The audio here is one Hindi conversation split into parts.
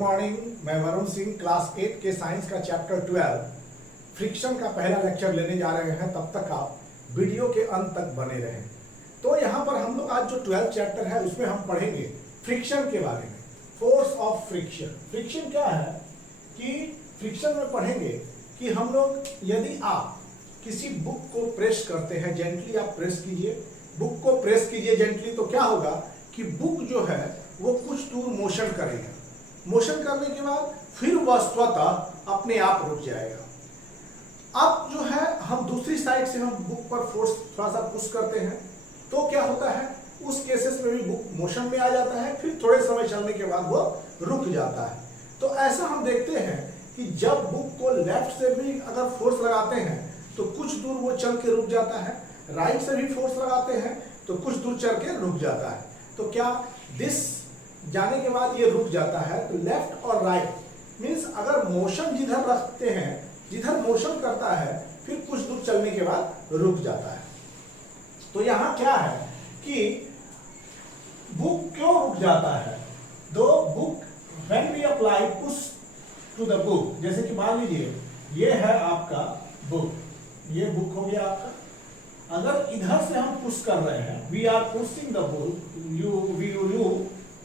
मॉर्निंग, मैं वरुण सिंह क्लास 8 के साइंस का चैप्टर 12 फ्रिक्शन का पहला लेक्चर लेने जा रहे हैं। तब तक आप वीडियो के अंत तक बने रहें। तो यहाँ पर हम लोग आज जो 12 चैप्टर है उसमें हम पढ़ेंगे फ्रिक्शन के बारे में, फोर्स ऑफ फ्रिक्शन। फ्रिक्शन क्या है कि फ्रिक्शन में पढ़ेंगे कि हम लोग यदि आप किसी बुक को प्रेस करते हैं, जेंटली आप प्रेस कीजिए, बुक को प्रेस कीजिए जेंटली, तो क्या होगा कि बुक जो है वो कुछ दूर मोशन करेगा। मोशन करने के बाद फिर वह स्वतः अपने आप रुक जाएगा। अब जो है हम दूसरी साइड से हम बुक पर फोर्स थोड़ा सा पुश करते हैं तो क्या होता है, उस केसेस में भी बुक मोशन में आ जाता है, फिर थोड़े समय चलने के बाद वो रुक जाता है। तो ऐसा हम देखते हैं कि जब बुक को लेफ्ट से भी अगर फोर्स लगाते हैं तो कुछ दूर वो चल के रुक जाता है, राइट से भी फोर्स लगाते हैं तो कुछ दूर चल के रुक जाता है। तो क्या दिस जाने के बाद ये रुक जाता है, तो लेफ्ट और राइट मीन्स अगर मोशन जिधर रखते हैं, जिधर मोशन करता है, फिर कुछ दूर चलने के बाद रुक जाता है। तो यहाँ क्या है कि बुक क्यों रुक जाता है, दो book when we apply push to the book, जैसे कि मान लीजिए ये है आपका बुक, ये बुक हो गया आपका। अगर इधर से हम पुश कर रहे हैं, we are pushing the book, you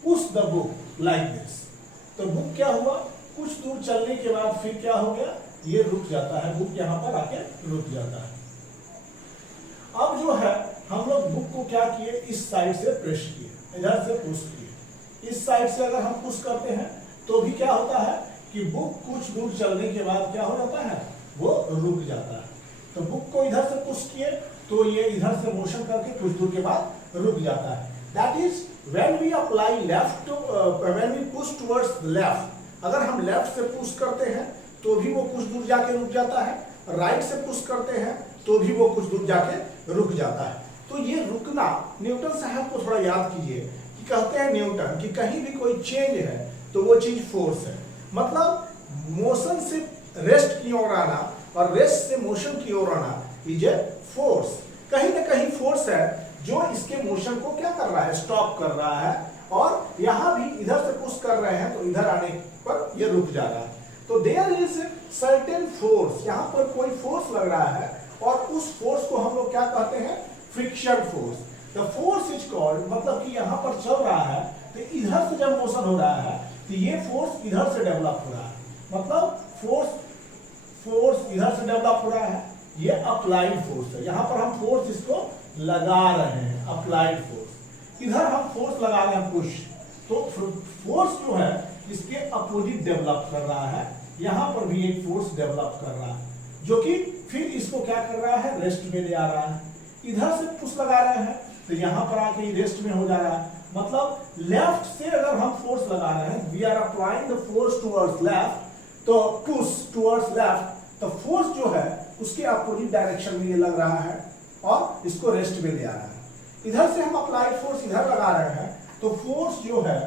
push the book like this, तो बुक क्या हुआ, कुछ दूर चलने के बाद फिर क्या हो गया, ये रुक जाता है, बुक यहाँ पर आके रुक जाता है। अब जो है हम लोग बुक को क्या किए, इस साइड से प्रेस किए, इधर से पुश किए। इस साइड से अगर हम पुश करते हैं तो भी क्या होता है कि बुक कुछ दूर चलने के बाद क्या हो जाता है, वो रुक जाता है। तो बुक को इधर से पुश किए तो ये इधर से मोशन करके कुछ दूर के बाद रुक जाता है। That is when we apply left, when we push towards left, अगर हम लेफ्ट से पुश करते हैं तो भी वो कुछ दूर जाके रुक जाता है, राइट से पुश करते हैं तो भी वो कुछ दूर जाके रुक जाता है। तो ये रुकना, न्यूटन साहब को थोड़ा याद कीजिए कि कहते हैं न्यूटन कि कहीं भी कोई चेंज है तो वो चीज फोर्स है। मतलब मोशन से रेस्ट की ओर आना और रेस्ट से मोशन की ओर आना इज ए फोर्स। कहीं ना कहीं फोर्स है जो इसके मोशन को क्या कर रहा है, स्टॉप कर रहा है। और यहां भी इधर से पुश कर रहे हैं तो इधर आने पर ये रुक जा रहा है। तो देयर इज सर्टेन फोर्स, यहां पर कोई फोर्स लग रहा है और उस फोर्स को हम लोग क्या कहते हैं, friction force. The force is called, मतलब कि यहां पर चल रहा है तो इधर से जब मोशन हो रहा है तो ये फोर्स इधर से डेवलप हो रहा है, मतलब फोर्स इधर से डेवलप हो रहा है, ये अप्लाइड फोर्स है। यहां पर हम फोर्स इसको लगा रहे हैं, अप्लाइड फोर्स। इधर हम फोर्स लगा रहे हैं पुश, तो फोर्स जो है इसके अपोजिट डेवलप कर रहा है। यहां पर भी एक फोर्स डेवलप कर रहा है जो कि फिर इसको क्या कर रहा है, रेस्ट में ले आ रहा है। इधर से पुश लगा रहे हैं तो यहां पर आके रेस्ट में हो जा रहा है। मतलब लेफ्ट से अगर हम फोर्स लगा रहे हैं, we are applying the force towards left, तो पुश टुवर्ड्स लेफ्ट, तो फोर्स जो है उसके अपोजिट डायरेक्शन में ये लग रहा है और इसको रेस्ट में ले आ रहा है। इधर से हम अप्लाइड फोर्स इधर लगा रहे हैं तो फोर्स जो है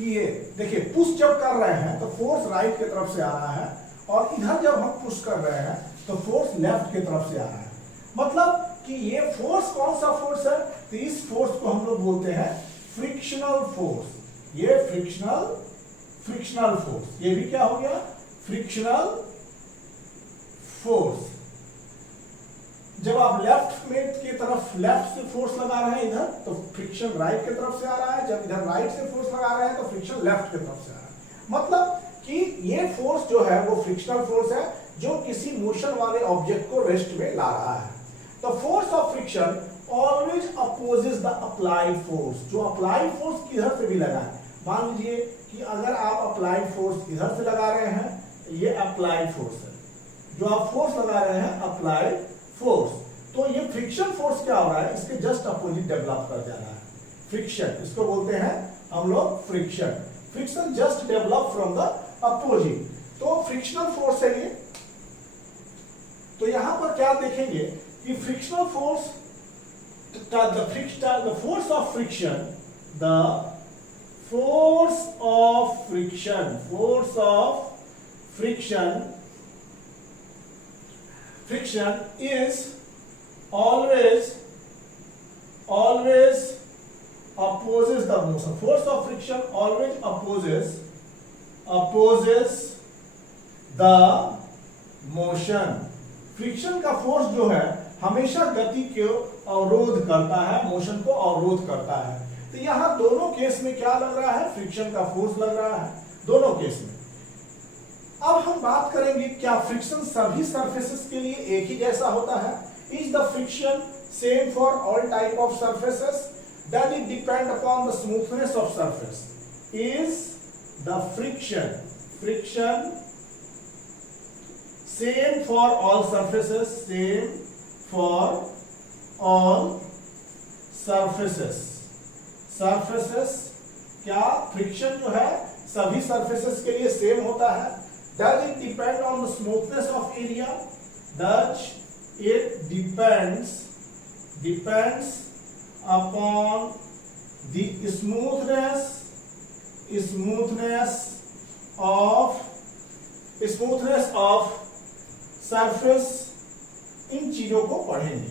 ये देखिए, पुश जब कर रहे हैं तो फोर्स राइट की तरफ से आ रहा है और इधर जब हम पुश कर रहे हैं तो फोर्स लेफ्ट की तरफ से आ रहा है। मतलब कि ये फोर्स कौन सा फोर्स है, तो इस फोर्स को हम लोग बोलते हैं फ्रिक्शनल फोर्स। ये फ्रिक्शनल फोर्स, ये भी क्या हो गया, फ्रिक्शनल फोर्स। जब आप लेफ्ट में की तरफ लेफ्ट से फोर्स लगा रहे हैं इधर तो फ्रिक्शन राइट की तरफ से आ रहा है, जब इधर राइट से फोर्स लगा रहे हैं तो फ्रिक्शन लेफ्ट की तरफ से आ रहा है। मतलब कि ये फोर्स जो है वो फ्रिक्शनल फोर्स है जो किसी मोशन वाले ऑब्जेक्ट को रेस्ट में ला रहा है। The force of friction always opposes the applied force. जो अप्लाइड फोर्स किधर से भी लगा है, मान लीजिए कि अगर आप अप्लाइड फोर्स इधर से लगा रहे हैं, ये अप्लाइड फोर्स है, जो आप फोर्स लगा रहे हैं अप्लाइड फोर्स, तो ये फ्रिक्शन फोर्स क्या हो रहा है, इसके जस्ट अपोजिट डेवलप कर जा रहा है, फ्रिक्शन। इसको बोलते हैं हम लोग friction. Friction just develop from the opposite, तो फ्रिक्शनल फोर्स है ये। तो यहां पर क्या देखेंगे कि frictional force, the force of friction, the force of friction is always opposes the motion. Force of friction always opposes opposes the motion। Friction का फोर्स जो है हमेशा गति को अवरोध करता है, मोशन को अवरोध करता है। तो यहां दोनों केस में क्या लग रहा है, फ्रिक्शन का फोर्स लग रहा है दोनों केस में। अब हम बात करेंगे क्या फ्रिक्शन सभी सरफेसेस के लिए एक ही जैसा होता है। Is the friction same for all type of surfaces, does it depend upon the smoothness of surface? Is the friction same for all surfaces? Same for all surfaces। surfaces क्या फ्रिक्शन जो है सभी सरफेसेस के लिए सेम होता है। Does it depend on the smoothness of area? Does it depends upon the smoothness of surface। इन चीजों को पढ़ेंगे।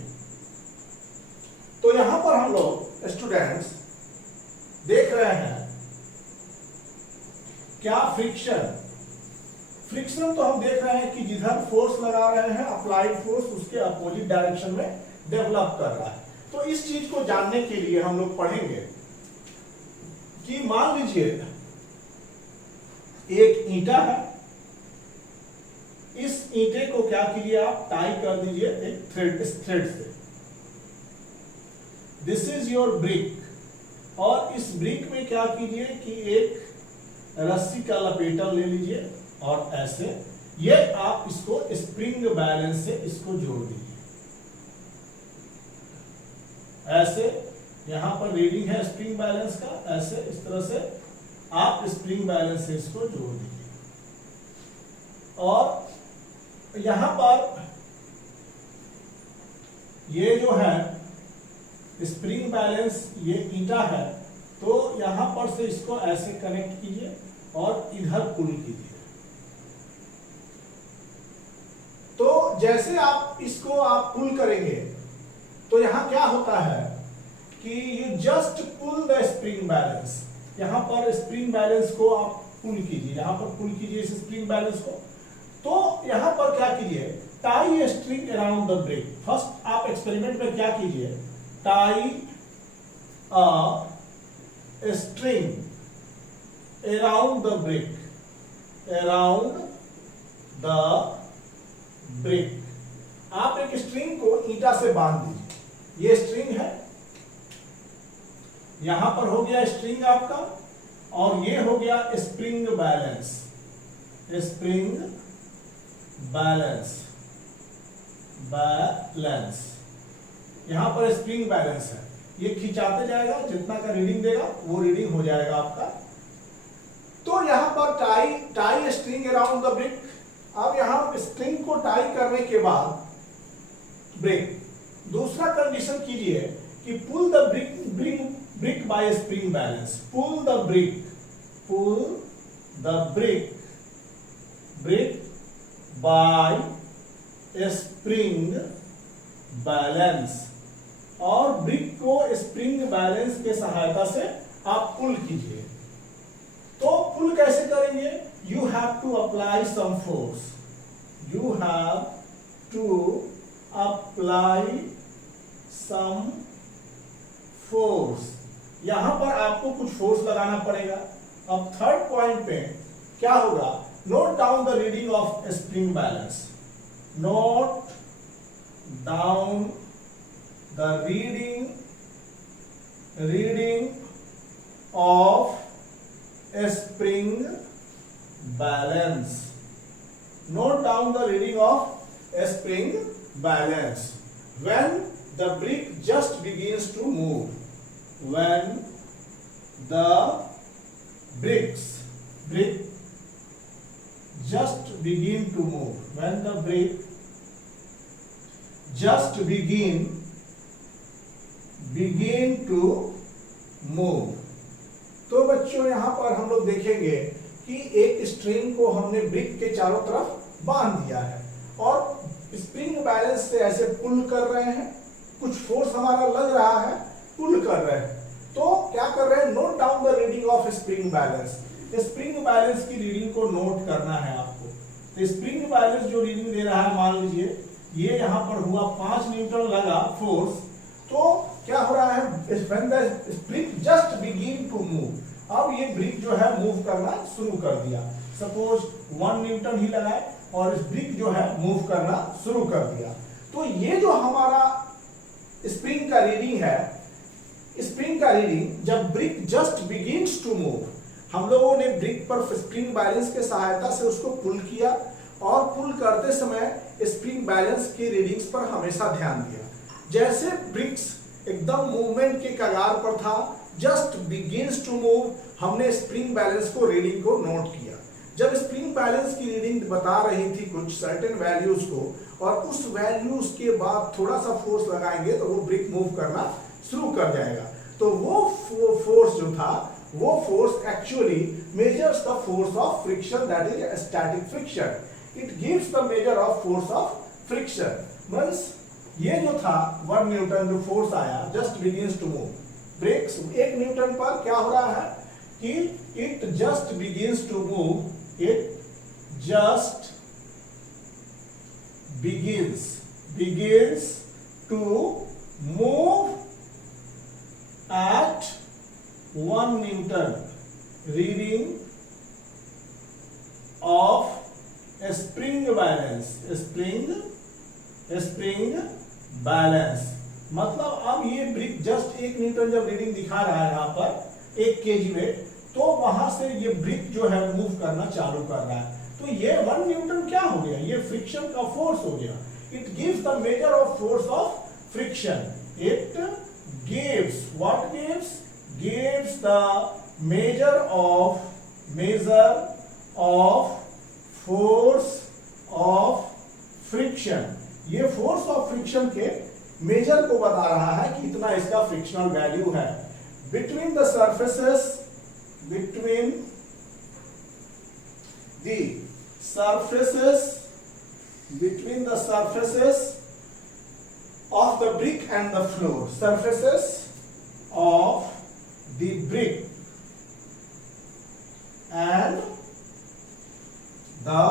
तो यहां पर हम लोग स्टूडेंट्स देख रहे हैं क्या फ्रिक्शन तो हम देख रहे हैं कि जिधर फोर्स लगा रहे हैं अप्लाइड फोर्स उसके अपोजिट डायरेक्शन में डेवलप कर रहा है। तो इस चीज को जानने के लिए हम लोग पढ़ेंगे कि मान लीजिए एक ईंटा है, इस ईंटे को क्या कीजिए आप टाई कर दीजिए एक थ्रेड से। This is your brick. और इस ब्रिक में क्या कीजिए कि एक रस्सी का लपेटा ले लीजिए और ऐसे ये आप इसको स्प्रिंग बैलेंस से इसको जोड़ दीजिए। ऐसे यहां पर रीडिंग है स्प्रिंग बैलेंस का, ऐसे इस तरह से आप स्प्रिंग बैलेंस से इसको जोड़ दीजिए। और यहां पर ये जो है स्प्रिंग बैलेंस ये ईंटा है, तो यहां पर से इसको ऐसे कनेक्ट कीजिए और इधर पुल कीजिए। तो जैसे आप इसको आप पुल करेंगे तो यहां क्या होता है कि you just pull the spring balance. यहां पर स्प्रिंग बैलेंस को आप पुल कीजिए, यहां पर पुल कीजिए इस स्प्रिंग बैलेंस को। तो यहां पर क्या कीजिए, tie string around the brick. First आप एक्सपेरिमेंट में क्या कीजिए, tie a string around the brick, around the brick. आप एक स्ट्रिंग को ईंटा से बांध दीजिए। ये स्ट्रिंग है, यहां पर हो गया स्ट्रिंग आपका, और ये हो गया स्प्रिंग बैलेंस। स्प्रिंग बैलेंस यहां पर स्प्रिंग बैलेंस है, ये खिंचाते जाएगा, जितना का रीडिंग देगा वो रीडिंग हो जाएगा आपका। तो यहां पर tie string around the brick. अब यहां स्ट्रिंग को टाई करने के बाद ब्रिक, दूसरा कंडीशन कीजिए कि pull the brick by spring balance. Pull the brick by spring balance. और ब्रिक को स्प्रिंग बैलेंस के सहायता से आप पुल कीजिए। तो पुल कैसे करेंगे, you have to apply some force, you have to apply some force। यहां पर आपको कुछ फोर्स लगाना पड़ेगा। अब थर्ड पॉइंट पे क्या होगा, note down the reading of spring balance. Note down the reading of spring balance। Note down the reading of spring balance when the brick just begins to move। When the brick just begin to move, when the brick just begin to move। तो बच्चों यहां पर हम लोग देखेंगे कि एक स्ट्रिंग को हमने ब्रिक के चारों तरफ बांध दिया है और स्प्रिंग बैलेंस से ऐसे पुल कर रहे हैं, कुछ फोर्स हमारा लग रहा है, पुल कर रहे हैं। तो क्या कर रहे हैं, note down the reading of spring balance. Spring balance की रीडिंग को नोट करना है आपको। तो स्प्रिंग बैलेंस जो रीडिंग दे रहा है, मान लीजिए ये यहां पर हुआ 5 न्यूटन लगा फोर्स, तो क्या हो रहा है, when the spring just begin to move, अब ये ब्रिक जो है मूव करना शुरू कर दिया। सपोज 1 न्यूटन ही लगाए और इस ब्रिक जो है मूव करना शुरू कर दिया। तो ये जो हमारा स्प्रिंग का रीडिंग है, स्प्रिंग का रीडिंग जब brick just begins to move, हम लोगों ने ब्रिक पर स्प्रिंग बैलेंस के सहायता से उसको पुल किया और पुल करते समय स्प्रिंग बैलेंस की रीडिंग्स पर हमेशा ध्यान दिया। जैसे ब्रिक्स एकदम मूवमेंट के कगार पर था, जस्ट बिगिंस टू मूव, हमने स्प्रिंग बैलेंस को रीडिंग को नोट किया। जब स्प्रिंग बैलेंस की रीडिंग बता रही थी कुछ सर्टेन वैल्यूज को, और उस वैल्यूज के बाद थोड़ा सा फोर्स लगाएंगे तो वो ब्रिक मूव करना शुरू कर जाएगा। तो वो फोर्स जो था, वो force actually measures the force of friction, that is static friction. It gives the measure of force of friction. Means ये जो था 1 न्यूटन जो फोर्स आया, just begins to move, breaks 1 newton पर क्या हो रहा है कि it just begins to move, it just begins to move at 1 Newton reading of spring balance। मतलब अब ये ब्रिक जस्ट 1 न्यूटन जब रीडिंग दिखा रहा है यहाँ पर 1 kg वेट, तो वहां से ये ब्रिक जो है मूव करना चालू कर रहा है। तो ये 1 न्यूटन क्या हो गया, ये फ्रिक्शन का फोर्स हो गया। It gives the measure of force of friction. It gives what gives the measure of force of friction. ये फोर्स ऑफ फ्रिक्शन के मेजर को बता रहा है कि इतना इसका फ्रिक्शनल वैल्यू है। Between the surfaces of the brick and the floor, surfaces of the brick and the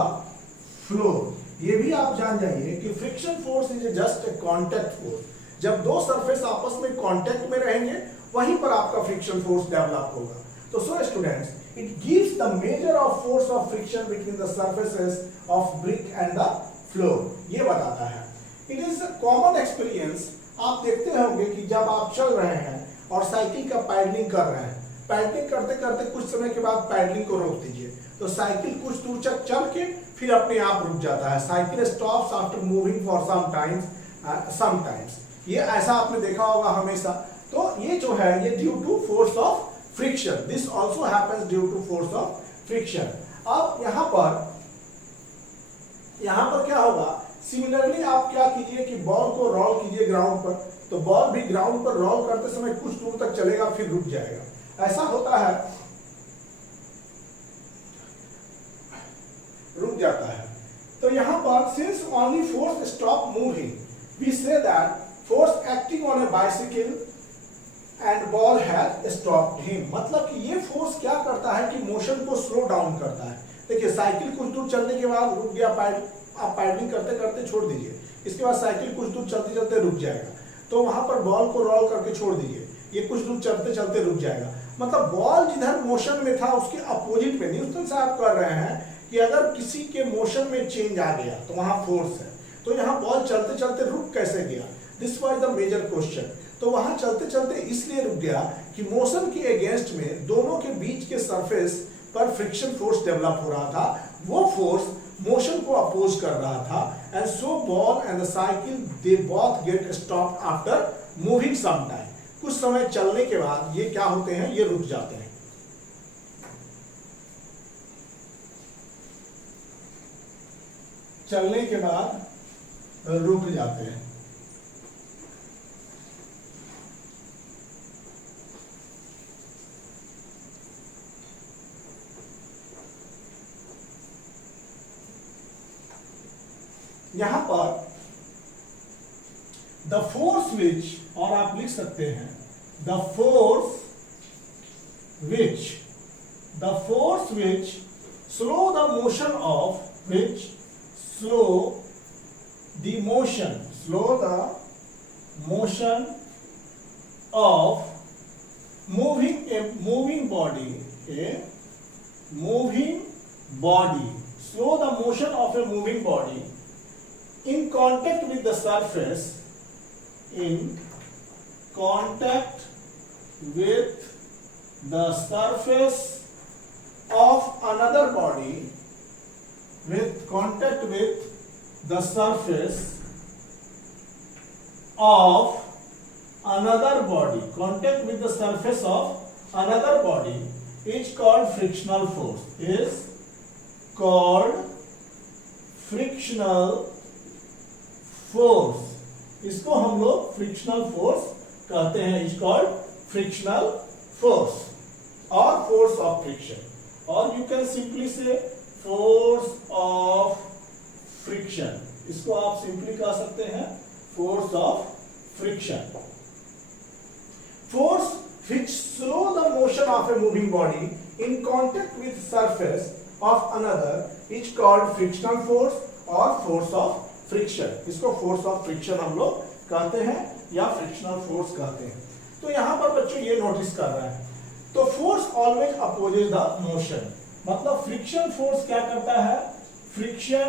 floor। ये भी आप जान जाइए कि friction force is just a contact force. जब दो सरफेस आपस में कॉन्टैक्ट में रहेंगे, वहीं पर आपका फ्रिक्शन फोर्स डेवलप होगा। तो so students, it gives the measure of force of friction between the surfaces of brick and the floor। ये बताता है। It is a common experience। आप देखते होंगे कि जब आप चल रहे हैं और साइकिल का पैडलिंग कर रहे हैं, पैडलिंग करते करते कुछ समय के बाद पैडलिंग को रोक दीजिए, तो साइकिल कुछ दूर तक चल के फिर अपने आप रुक जाता है। Cycle stops after moving for sometimes. ये ऐसा आपने देखा होगा हमेशा। तो ये जो है, ये due to force of friction. This also happens due to force of friction. अब यहां पर क्या होगा, सिमिलरली आप क्या कीजिए कि बॉल को रोल कीजिए ग्राउंड पर, तो बॉल भी ग्राउंड पर रोल करते समय कुछ दूर तक चलेगा फिर रुक जाएगा। ऐसा होता है, रुक जाता है। तो यहां पर since only force stop moving, we say that force acting on a bicycle and ball has stopped him. मतलब कि ये फोर्स क्या करता है कि मोशन को स्लो डाउन करता है। देखिए, साइकिल कुछ दूर चलने के बाद रुक गया, आप पैडलिंग करते करते छोड़ दीजिए, इसके बाद साइकिल कुछ दूर चलते चलते रुक जाएगा, तो वहां पर बॉल को रोल करके छोड़ दीजिए, ये कुछ दूर चलते चलते रुक जाएगा। मतलब बॉल जिधर मोशन में था उसके अपोजिट में, न्यूटन साहब कर रहे हैं कि अगर किसी के मोशन में चेंज आ गया तो वहां फोर्स है, तो यहाँ बॉल चलते चलते रुक कैसे गया, this was the major question. तो वहां चलते चलते इसलिए रुक गया कि मोशन के अगेंस्ट में दोनों के बीच के सरफेस पर फ्रिक्शन फोर्स डेवलप हो रहा था। वो फोर्स मोशन को अपोज कर रहा था, and so ball and the cycle they both get stopped after moving some time. कुछ समय चलने के बाद ये क्या होते हैं, ये रुक जाते हैं। चलने के बाद रुक जाते हैं। यहां पर द फोर्स विच, और आप लिख सकते हैं the force which the force which slow the motion of which slow the motion of moving body, slow the motion of a moving body in contact with the surface, of another body, contact with the surface of another body is called frictional force, इसको हम लोग फ्रिक्शनल फोर्स कहते हैं, इज कॉल्ड फ्रिक्शनल फोर्स और फोर्स ऑफ फ्रिक्शन, और यू कैन सिंपली से फोर्स ऑफ फ्रिक्शन, इसको आप सिंपली कह सकते हैं force of friction. Force which slow the motion of a moving body in contact with surface of another is called frictional force or force of friction. इसको force of friction हम लोग कहते हैं या frictional force कहते हैं. तो यहाँ पर बच्चों ये नोटिस कर रहे हैं, तो force always opposes the motion, मतलब friction force क्या करता है, friction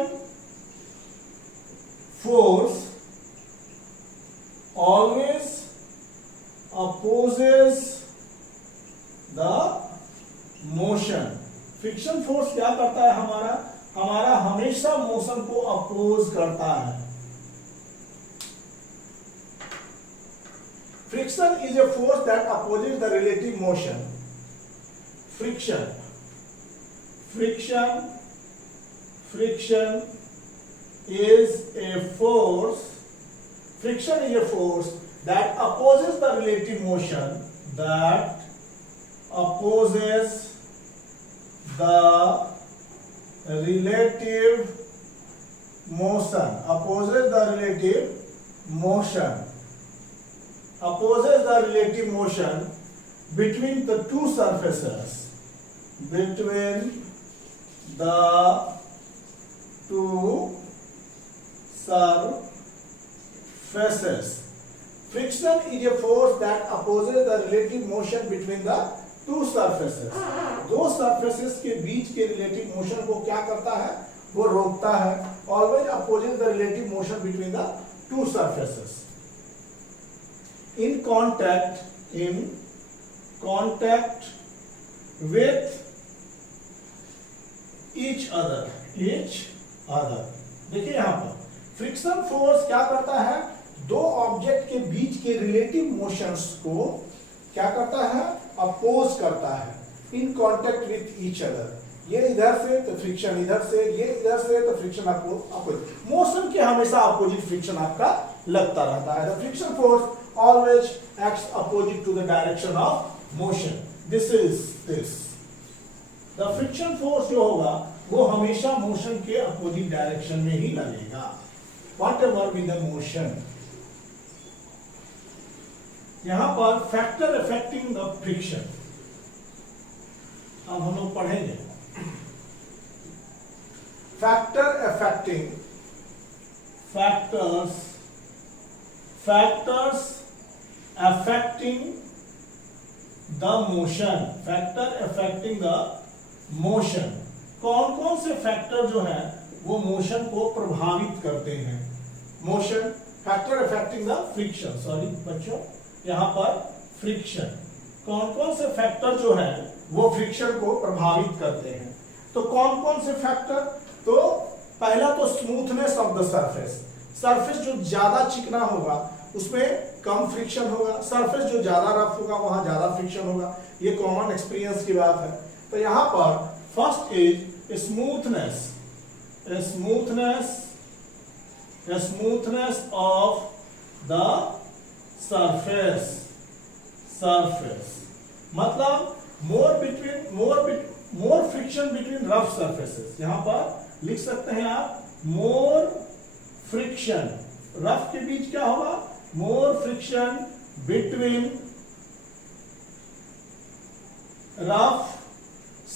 force always opposes the motion. Friction force क्या करता है, हमारा हमेशा मोशन को अपोज करता है. Friction is a force that opposes the relative motion. Friction is a force that opposes the relative motion, opposes the relative motion between the two surfaces, Friction is a force that opposes the relative motion between the two surfaces. दो surfaces के बीच के relative motion को क्या करता है, वो रोकता है. Always opposes the relative motion between the two surfaces. In contact with each other. देखिए यहाँ पर फ्रिक्शन फोर्स क्या करता है, दो ऑब्जेक्ट के बीच के रिलेटिव मोशंस को क्या करता है, अपोज करता है. In contact with each other, ये इधर से तो फ्रिक्शन इधर से, ये इधर से तो फ्रिक्शन अपोजिट, मोशन के हमेशा अपोजिट फ्रिक्शन आपका लगता रहता है. The friction force always acts opposite to the direction of motion. This the friction force जो होगा वो हमेशा मोशन के अपोजिट डायरेक्शन में ही लगेगा. Whatever with the motion. यहां पर फैक्टर अफेक्टिंग द फ्रिक्शन अब हम लोग पढ़ेंगे. Factors affecting the motion. कौन कौन से फैक्टर जो है वो मोशन को प्रभावित करते हैं. Motion factor affecting the friction, sorry बच्चों, यहां पर फ्रिक्शन, कौन कौन से फैक्टर जो है वो फ्रिक्शन को प्रभावित करते हैं. तो कौन कौन से फैक्टर, तो पहला तो स्मूथनेस ऑफ द सरफेस जो ज्यादा चिकना होगा उसमें कम फ्रिक्शन होगा, सरफेस जो ज्यादा रफ होगा वहां ज्यादा फ्रिक्शन होगा. ये कॉमन एक्सपीरियंस की बात है. तो यहां पर first is smoothness of the surface. मतलब more friction between rough surfaces. यहां पर लिख सकते हैं आप more friction. रफ के बीच क्या होगा, more friction between rough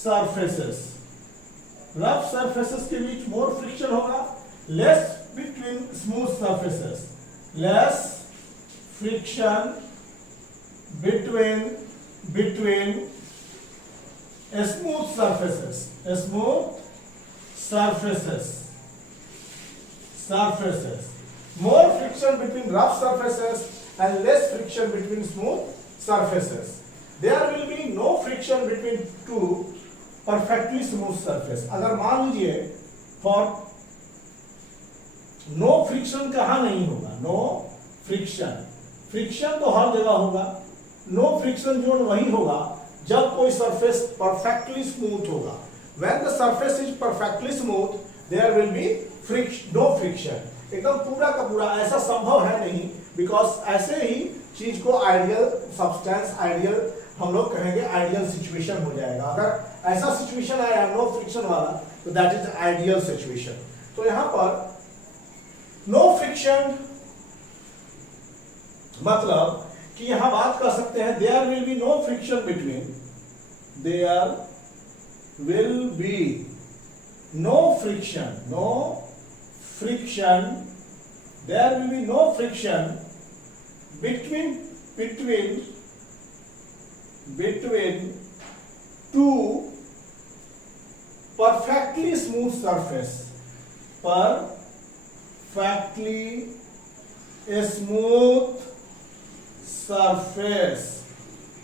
surfaces, rough surfaces के बीच मोर फ्रिक्शन होगा, less between smooth surfaces, less friction between smooth surfaces, more friction between rough surfaces and less friction between smooth surfaces. There will be no friction between two perfectly smooth surface. अगर मान लीजिए for no friction कहाँ नहीं होगा, no friction तो हर जगह होगा, नो फ्रिक्शन जोन वही होगा जब कोई सरफेस परफेक्टली स्मूथ होगा। When the surface is perfectly smooth, there will be no friction. एकदम पूरा का पूरा ऐसा संभव है नहीं, बिकॉज ऐसे ही चीज को आइडियल सब्सटेंस, आइडियल हम लोग कहेंगे आइडियल सिचुएशन हो जाएगा। अगर ऐसा सिचुएशन आया नो फ्रिक्शन वाला, तो दैट इज आइडियल सिचुएशन। तो यहां पर नो फ्रिक्शन मतलब कि यहां बात कर सकते हैं there will be no friction between, there will be no friction, there will be no friction between two perfectly smooth surface,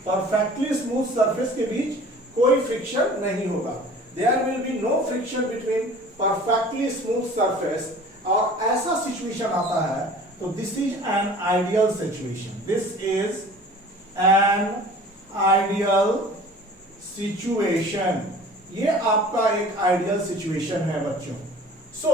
perfectly smooth surface के बीच कोई फ्रिक्शन नहीं होगा। There will be no friction between perfectly smooth surface, और ऐसा सिचुएशन आता है तो this is an ideal situation, this is an ideal situation, ये आपका एक आइडियल सिचुएशन है बच्चों। So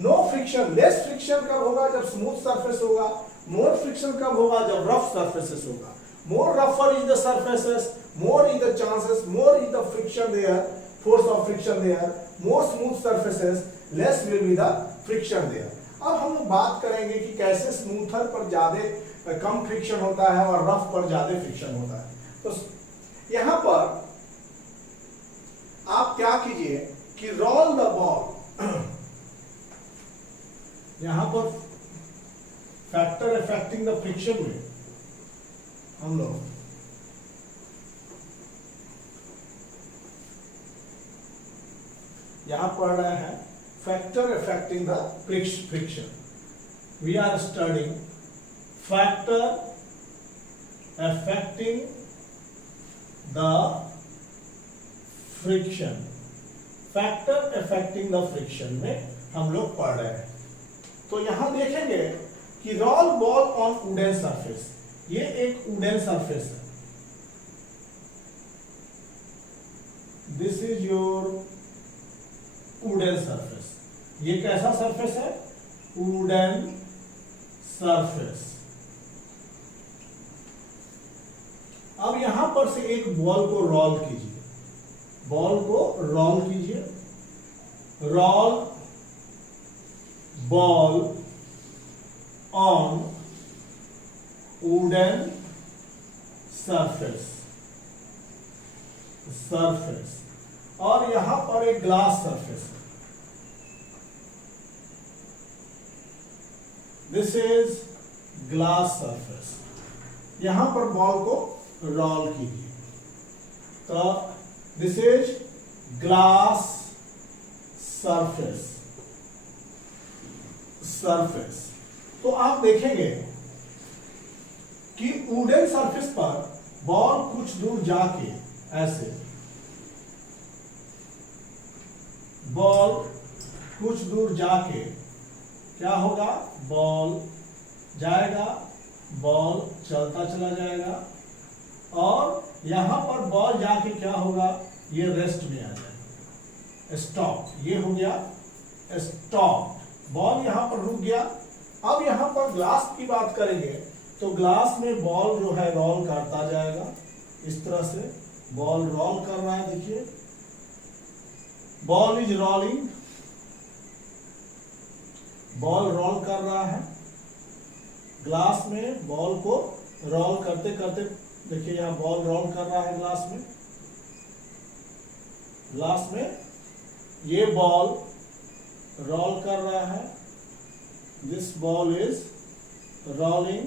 no friction, less friction कब होगा जब स्मूथ सरफेस होगा, मोर फ्रिक्शन कब होगा जब रफ सरफेसेस होगा। मोर रफर is the surfaces, more is the chances, more is the friction there, force of friction there, more smooth surfaces, less will be the friction there. अब हम लोग बात करेंगे कि कैसे स्मूथर पर ज्यादा कम फ्रिक्शन होता है और रफ पर ज्यादा फ्रिक्शन होता है। तो यहां पर आप क्या कीजिए कि रोल द बॉल, यहां पर फैक्टर अफेक्टिंग द फ्रिक्शन में हम लोग यहां पढ़ रहे हैं factor affecting the friction. We are studying factor affecting the friction, factor affecting the friction में हम लोग पढ़ रहे हैं। तो यहां देखेंगे कि role ball on wooden surface, ये एक वुडन सरफेस है, this is your wooden surface. ये कैसा सरफेस है? Wooden surface. अब यहां पर से एक बॉल को रोल कीजिए, बॉल को रोल कीजिए, role ball on wooden surface, और यहां पर एक ग्लास सरफेस है, दिस इज ग्लास सरफेस। यहां पर बॉल को रोल कीजिए, तो दिस इज ग्लास सरफेस। तो आप देखेंगे कि वुडन सरफेस पर बॉल कुछ दूर जाके ऐसे, बॉल कुछ दूर जाके क्या होगा, बॉल जाएगा, बॉल चलता चला जाएगा, और यहां पर बॉल जाके क्या होगा, ये रेस्ट में आ जाएगा, स्टॉप, ये हो गया स्टॉप, बॉल यहां पर रुक गया। अब यहां पर ग्लास की बात करेंगे तो ग्लास में बॉल जो है रोल करता जाएगा, इस तरह से बॉल रोल कर रहा है, देखिए ball is rolling, ball roll कर रहा है, ग्लास में बॉल को रोल करते करते देखिए यहां बॉल रोल कर रहा है ग्लास में, ग्लास में ये बॉल रोल कर रहा है, this ball is rolling,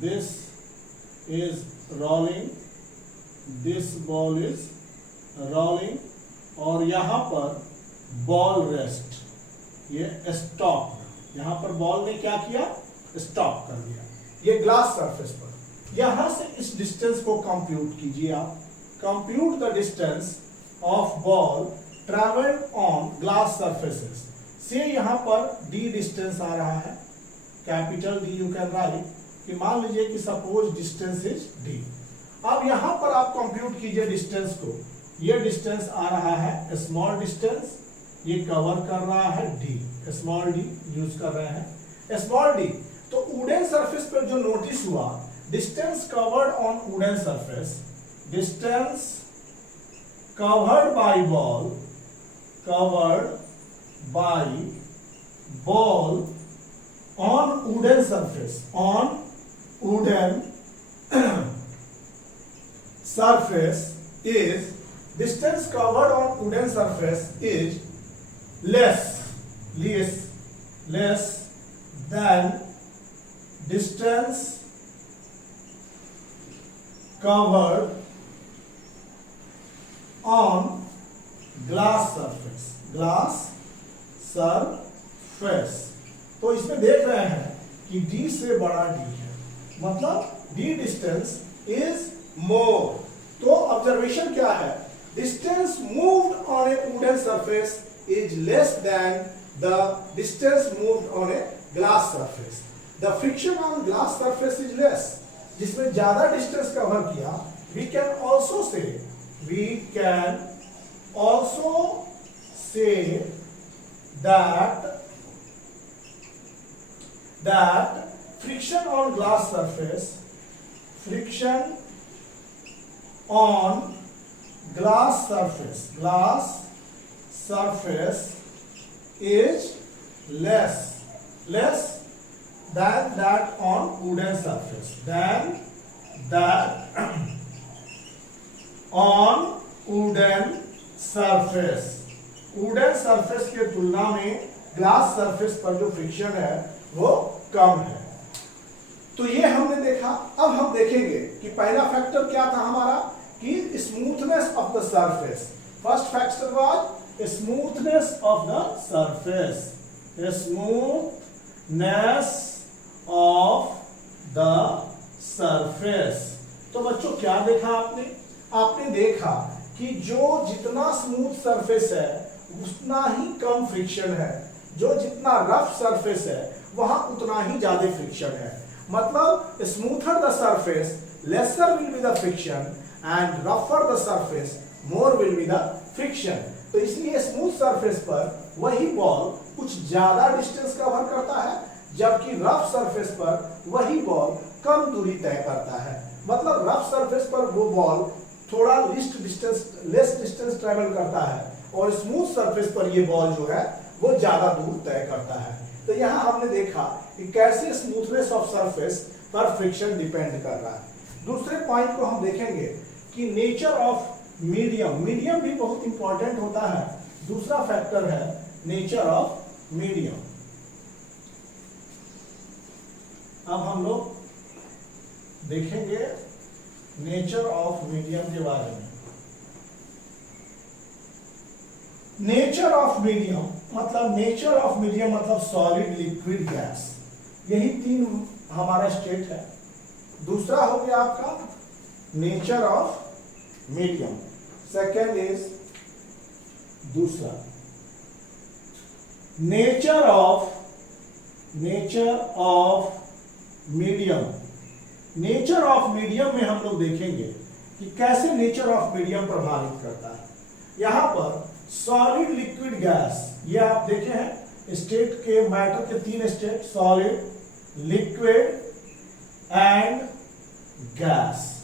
this is rolling, this ball is rolling, और यहां पर बॉल रेस्ट, ये स्टॉप, यहां पर बॉल ने क्या किया, स्टॉप कर दिया ये ग्लास सरफेस पर। यहां से इस डिस्टेंस को कंप्यूट कीजिए आप, compute the distance of ball travelled on glass surfaces. से यहां पर d डिस्टेंस आ रहा है, capital D you can right, कि मान लीजिए कि सपोज डिस्टेंस इज d। अब यहां पर आप कंप्यूट कीजिए डिस्टेंस को, ये डिस्टेंस आ रहा है स्मॉल डिस्टेंस, ये कवर कर रहा है d, स्मॉल d यूज कर रहे हैं, स्मॉल d। तो वुडन सरफेस पर जो नोटिस हुआ, distance covered on wooden surface, distance covered by ball, covered by ball on wooden surface, on wooden surface is, distance covered on wooden surface is less than distance covered on glass surface। तो इसमें देख रहे हैं कि D से बड़ा D है, मतलब D डिस्टेंस इज मोर। तो ऑब्जर्वेशन क्या है, distance moved on a wooden surface is less than the distance moved on a glass surface. The friction on glass surface is less, जिसमें ज्यादा डिस्टेंस कवर किया। We can also say that friction on glass surface is less than that on wooden surface, than that on wooden surface। Wooden surface के तुलना में ग्लास सरफेस पर जो फ्रिक्शन है वो कम है। तो ये हमने देखा। अब हम देखेंगे कि पहला फैक्टर क्या था हमारा, कि smoothness of the surface. First factor was smoothness of the surface, smoothness of the surface. तो बच्चों क्या देखा आपने देखा कि जो जितना स्मूथ सरफेस है उतना ही कम फ्रिक्शन है, जो जितना रफ सरफेस है वहां उतना ही ज्यादा फ्रिक्शन है। मतलब smoother the surface lesser will be the friction and रफर the surface more will be the friction. तो इसलिए स्मूथ सरफेस पर वही बॉल कुछ ज्यादा डिस्टेंस कवर करता है, जबकि रफ सरफेस पर वही बॉल कम दूरी तय करता है। मतलब रफ सरफेस पर वो बॉल थोड़ा लेस डिस्टेंस ट्रेवल करता है और स्मूथ सरफेस पर ये बॉल जो है वो ज्यादा दूर तय करता है। तो यहाँ हमने देखा कि कैसे स्मूथनेस ऑफ सरफेस पर फ्रिक्शन डिपेंड कर रहा है। दूसरे पॉइंट को हम देखेंगे कि नेचर ऑफ मीडियम भी बहुत इंपॉर्टेंट होता है। दूसरा फैक्टर है नेचर ऑफ मीडियम। अब हम लोग देखेंगे नेचर ऑफ मीडियम के बारे में। नेचर ऑफ मीडियम मतलब सॉलिड, लिक्विड, गैस, यही तीन हमारा स्टेट है। दूसरा हो गया आपका nature of medium, second is दूसरा nature of medium. Nature of medium में हम लोग देखेंगे कि कैसे नेचर ऑफ मीडियम प्रभावित करता है। यहां पर सॉलिड, लिक्विड, गैस, ये आप देखे हैं स्टेट के, मैटर के तीन state, solid, liquid and gas.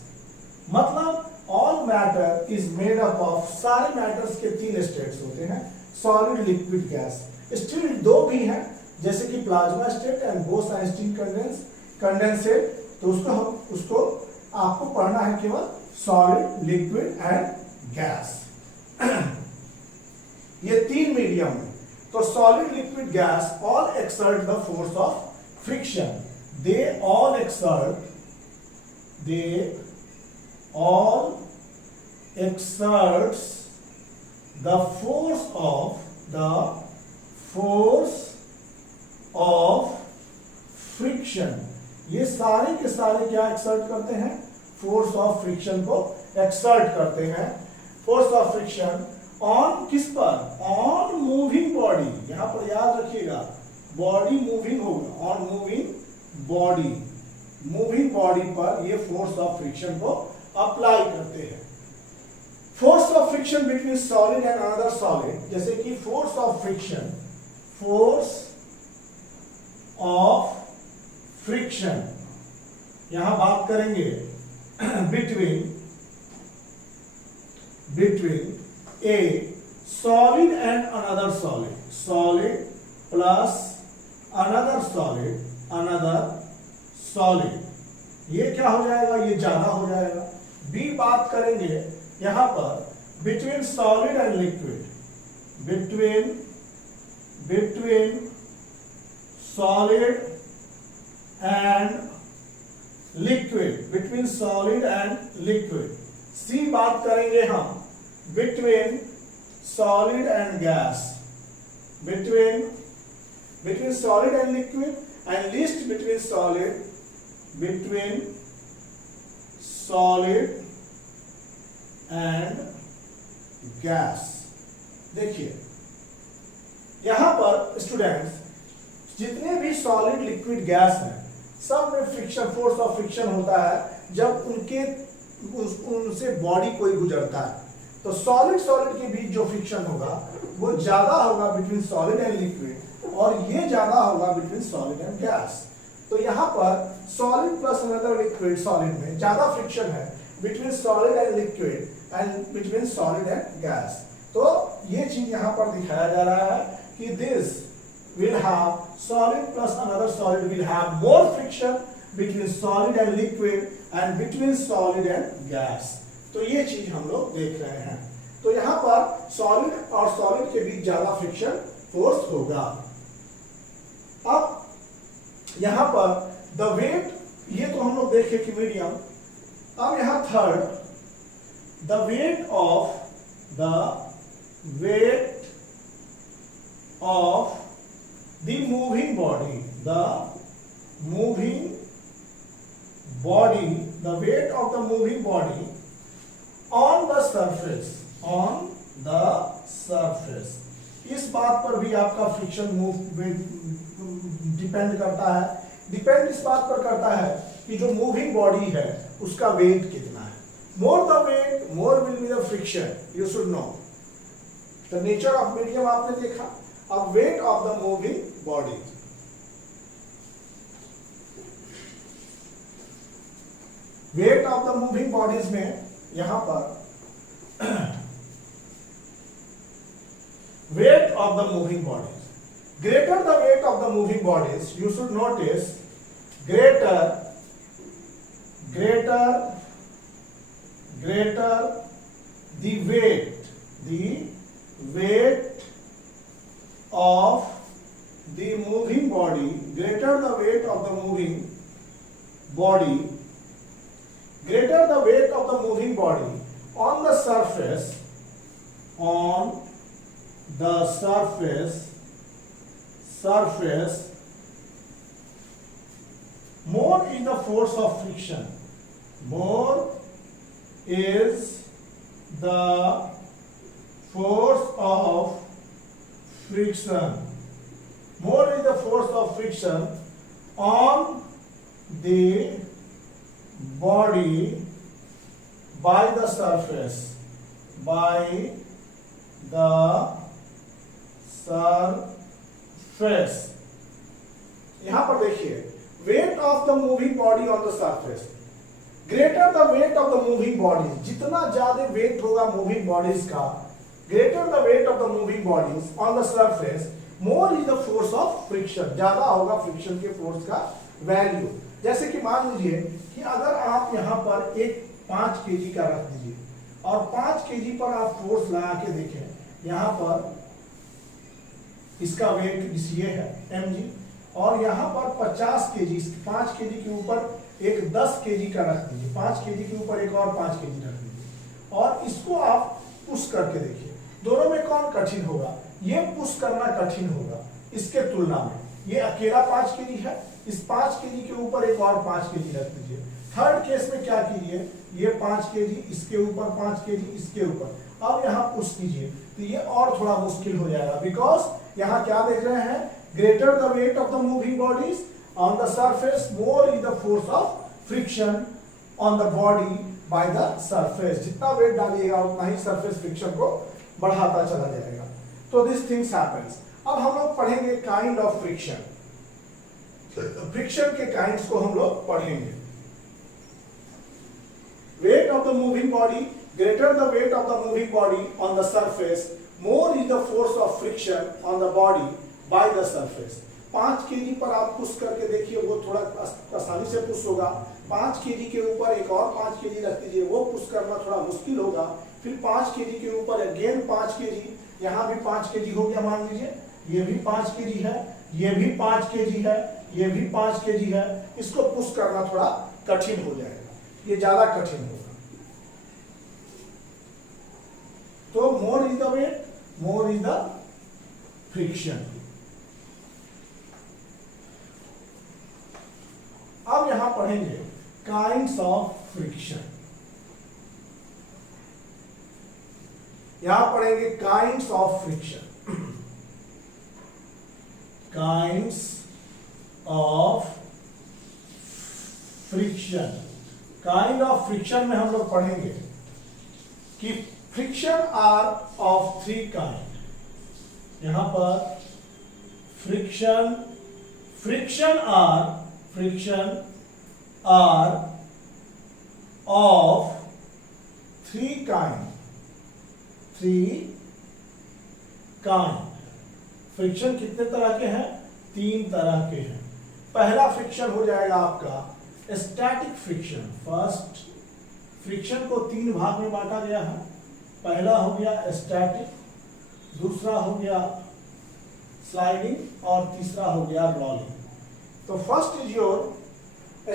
मतलब all matter is made up of, सारे मैटर्स के तीन स्टेट्स होते हैं, सॉलिड, लिक्विड, गैस। स्टिल दो भी हैं, जैसे कि plasma state and Bose-Einstein condensate. तो उसको आपको पढ़ना है केवल सॉलिड, लिक्विड एंड गैस। ये तीन मीडियम है, तो solid, liquid, gas all exert the force of friction. They all exert the force of friction। ये सारे के सारे क्या एक्सर्ट करते हैं? फोर्स ऑफ फ्रिक्शन को एक्सर्ट करते हैं। फोर्स ऑफ फ्रिक्शन ऑन किस पर? On moving body. यहां पर याद रखिएगा, बॉडी मूविंग होगा, on moving body, moving body पर ये फोर्स ऑफ फ्रिक्शन को अप्लाई करते हैं। Force of friction between solid and another solid, जैसे कि फोर्स ऑफ फ्रिक्शन यहां बात करेंगे between A solid and another solid, solid plus another solid, ये क्या हो जाएगा? ये ज्यादा हो जाएगा। बी बात करेंगे यहां पर between solid and liquid, between solid and liquid, between solid and liquid. सी बात करेंगे हम between solid and gas, between solid and liquid, and least between solid and gas. देखिए यहां पर स्टूडेंट्स जितने भी सॉलिड, लिक्विड, गैस हैं, सब में फ्रिक्शन, फोर्स ऑफ फ्रिक्शन होता है जब उनसे बॉडी कोई गुजरता है। तो सॉलिड के बीच जो फ्रिक्शन होगा वो ज्यादा होगा बिटवीन सॉलिड एंड लिक्विड, और ये ज्यादा होगा बिटवीन सॉलिड एंड गैस। तो यहाँ पर solid plus another liquid, solid में ज्यादा फ्रिक्शन है between solid and liquid and between solid and gas. तो ये चीज यहाँ पर दिखाया जा रहा है कि this will have solid plus another solid will have more friction between solid and liquid and between solid and gas। तो ये चीज हम लोग देख रहे हैं। तो यहाँ पर सॉलिड और सॉलिड के बीच ज्यादा फ्रिक्शन फोर्स होगा। अब यहाँ पर द वेट, ये तो हम लोग देखे कि मीडियम। अब यहाँ third, the weight of the moving body, the weight of the moving body on the surface, इस बात पर भी आपका फ्रिक्शन डिपेंड करता है। डिपेंड इस बात पर करता है कि जो मूविंग बॉडी है उसका वेट कितना है। More the weight, more will be the friction, you should know. The nature of medium आपने देखा। अब weight of the moving body, weight of the moving bodies में यहां पर weight of the moving bodies, greater the weight of the moving bodies, you should notice greater the weight of the moving body, greater the weight of the moving body, greater the weight of the moving body on the surface, more is the force of friction, more is the force of friction, more is the force of friction on the body by the surface, यहां पर देखिए wait of the moving body on the surface, greater the weight of the moving bodies, जितना ज्यादा वेट होगा मूविंग बॉडीज का, greater the weight of the moving bodies on the surface, more is the force of friction, ज्यादा होगा फ्रिक्शन के फोर्स का वैल्यू। जैसे कि मान लीजिए कि अगर आप यहां पर एक 5 kg का रख दीजिए और 5 केजी पर आप फोर्स लगा के देखें, यहाँ पर इसका वेट ये है mg, और यहाँ पर 50 केजी, 5 केजी के ऊपर एक 10 केजी का रख दीजिए, 5 केजी के ऊपर एक और 5 केजी रख दीजिए और इसको आप पुश करके देखिए, दोनों में कौन कठिन होगा? ये पुश करना कठिन होगा इसके तुलना में। ये अकेला 5 केजी है, इस 5 केजी के ऊपर एक और 5 केजी रख दीजिए। थर्ड केस में क्या कीजिए, ये 5 केजी, इसके ऊपर 5 केजी, इसके ऊपर, अब यहाँ पुश कीजिए तो ये और थोड़ा मुश्किल हो जाएगा, बिकॉज यहाँ क्या देख रहे हैं, greater the weight of the moving bodies on the surface, more is the force of friction on the body by the surface. जितना वेट डालिएगा उतना ही सरफेस फ्रिक्शन को बढ़ाता चला जाएगा। तो दिस थिंग्स हैपेंस। अब हम लोग पढ़ेंगे काइंड ऑफ फ्रिक्शन, फ्रिक्शन के काइंड्स को हम लोग पढ़ेंगे। Wait of the moving body, greater the weight of the moving body on the surface, more is the force of friction on the body by the surface. 5 KG पर आप पुश करके देखिए, वो थोड़ा आसानी से पुश होगा। 5 केजी के ऊपर एक और 5 केजी रख दीजिए, वो पुश करना थोड़ा मुश्किल होगा। फिर 5 केजी के ऊपर अगेन 5 केजी, यहाँ भी 5 केजी हो गया मान लीजिए, ये भी 5 केजी है, ये भी 5 केजी है, ये भी 5 केजी है। इसको पुश करना थोड़ा कठिन हो जाएगा, ये ज्यादा कठिन होगा। तो more is the weight, more is the friction. अब यहां पढ़ेंगे काइंड्स ऑफ फ्रिक्शन। यहां पढ़ेंगे kinds of friction, kinds of friction. Kind of friction में हम लोग पढ़ेंगे कि फ्रिक्शन आर ऑफ 3 काइंड। यहां पर friction are of 3 kind. Friction कितने तरह के हैं? 3 तरह के हैं। पहला फ्रिक्शन हो जाएगा आपका स्टैटिक फ्रिक्शन। फर्स्ट, फ्रिक्शन को 3 भाग में बांटा गया है। पहला हो गया स्टैटिक, दूसरा हो गया स्लाइडिंग और तीसरा हो गया रोलिंग। तो first is your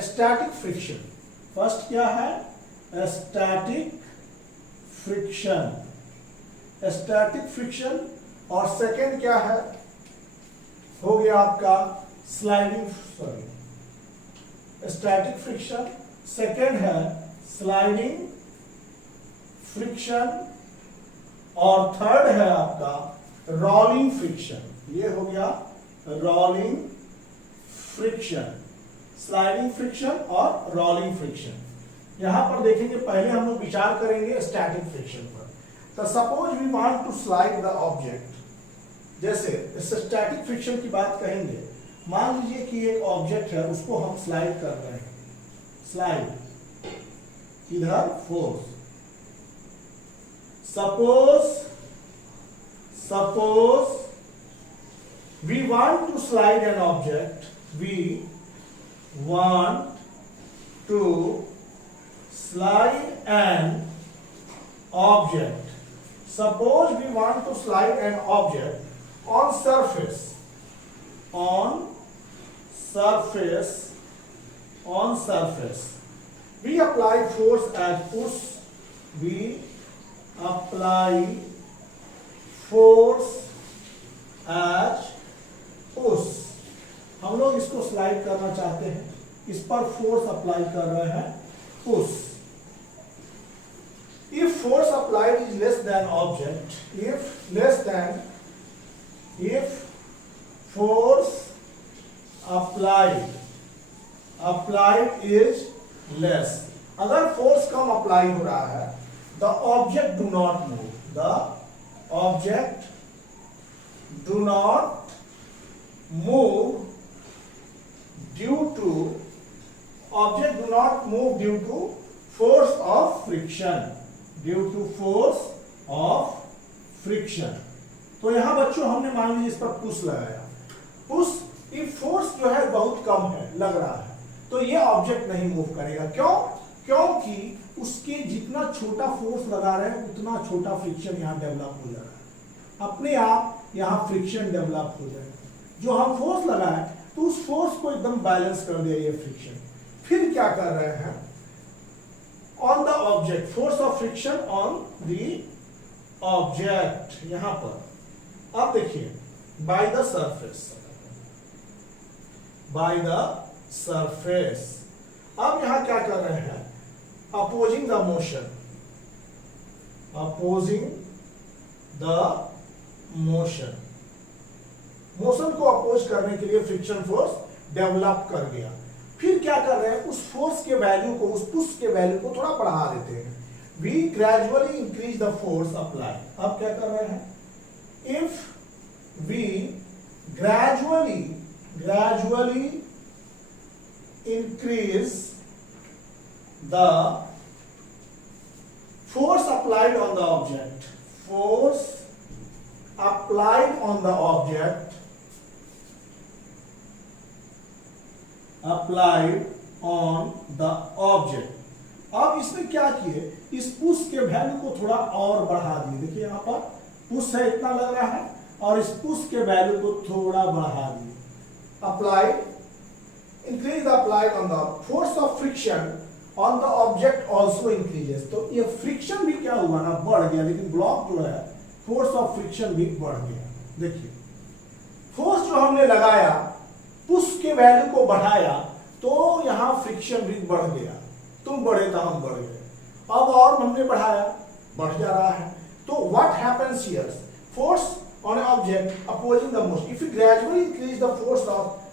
static friction. First क्या है? Static friction, static friction. और सेकेंड क्या है? हो गया आपका स्लाइडिंग, स्टैटिक फ्रिक्शन। सेकेंड है स्लाइडिंग फ्रिक्शन और थर्ड है आपका रोलिंग फ्रिक्शन। ये हो गया रोलिंग फ्रिक्शन, स्लाइडिंग फ्रिक्शन और रोलिंग फ्रिक्शन। यहां पर देखेंगे, पहले हम लोग विचार करेंगे स्टैटिक फ्रिक्शन पर। तो suppose we want to slide the object, जैसे स्टैटिक फ्रिक्शन की बात कहेंगे, मान लीजिए कि एक ऑब्जेक्ट है, उसको हम स्लाइड कर रहे हैं। स्लाइड, इधर force. Suppose we want to slide an object, we want to slide an object. Suppose we want to slide an object on surface, we apply force as push, we apply force as push. हम लोग इसको स्लाइड करना चाहते हैं, इस पर फोर्स अप्लाई कर रहे हैं, push. If force applied is less then object, if force applied is less, अगर फोर्स कम अप्लाई हो रहा है, the object do not move, the object do not move due to force of friction, तो यहां बच्चों हमने मान लीजिए इस पर पुश लगाया। पुश, इफ फोर्स जो है बहुत कम है, लग रहा है, तो ये ऑब्जेक्ट नहीं मूव करेगा। क्यों? क्योंकि क्योंकि उसके जितना छोटा फोर्स लगा रहे हैं उतना छोटा फ्रिक्शन यहाँ डेवलप हो जा रहा है, अपने आप यहाँ फ्रिक्शन डेवलप हो जाएगा। जो हम फोर्स लगाए तो उस फोर्स को एकदम बैलेंस कर दे ये फ्रिक्शन। फिर क्या कर रहे हैं, on the object, force of friction on the object. यहां पर अब देखिए, by the surface, by the surface. अब यहां क्या कर रहे हैं, opposing the motion, opposing the motion. Motion को अपोज करने के लिए फ्रिक्शन फोर्स डेवलप कर गया। फिर क्या कर रहे हैं, उस फोर्स के वैल्यू को, उस पुश के वैल्यू को थोड़ा बढ़ा देते हैं। We gradually increase the force apply. अब क्या कर रहे हैं, if we gradually increase the force applied on the object, force applied on the object, applied on the object. अब इसमें क्या किए, इस पुश के वैल्यू को थोड़ा और बढ़ा दिए। देखिए यहां पर पुश है इतना लग रहा है, और इस पुश के वैल्यू को थोड़ा बढ़ा दिए। Applied, increase the applied on the force of friction on the object also increases. तो ये फ्रिक्शन भी क्या हुआ ना, बढ़ गया, लेकिन ब्लॉक जो है फोर्स ऑफ फ्रिक्शन भी बढ़ गया। देखिए फोर्स जो हमने लगाया, पुश के वैल्यू को बढ़ाया, तो यहां फ्रिक्शन भी बढ़ गया। तुम बढ़े तो हम बढ़ गए। अब और हमने बढ़ाया, बढ़ जा रहा है। तो what happens here, force on object opposing the motion, if you gradually increase the force of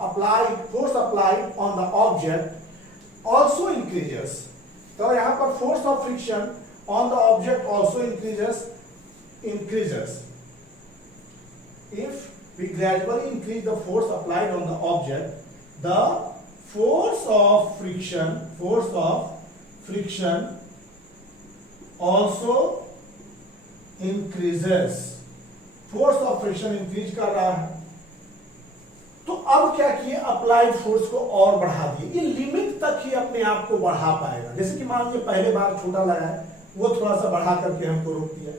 applied on the object also increases. तो यहां पर force of friction on the object also increases. If we gradually increase the force applied on the object, the force of friction also increases। force of friction increase कर रहा है। तो अब क्या किए, अप्लाइड फोर्स को और बढ़ा दिए। ये लिमिट तक ही अपने आप को बढ़ा पाएगा। जैसे कि मान लीजिए पहले बार छोटा लगाया, वो थोड़ा सा बढ़ा करके हमको रोक दिया,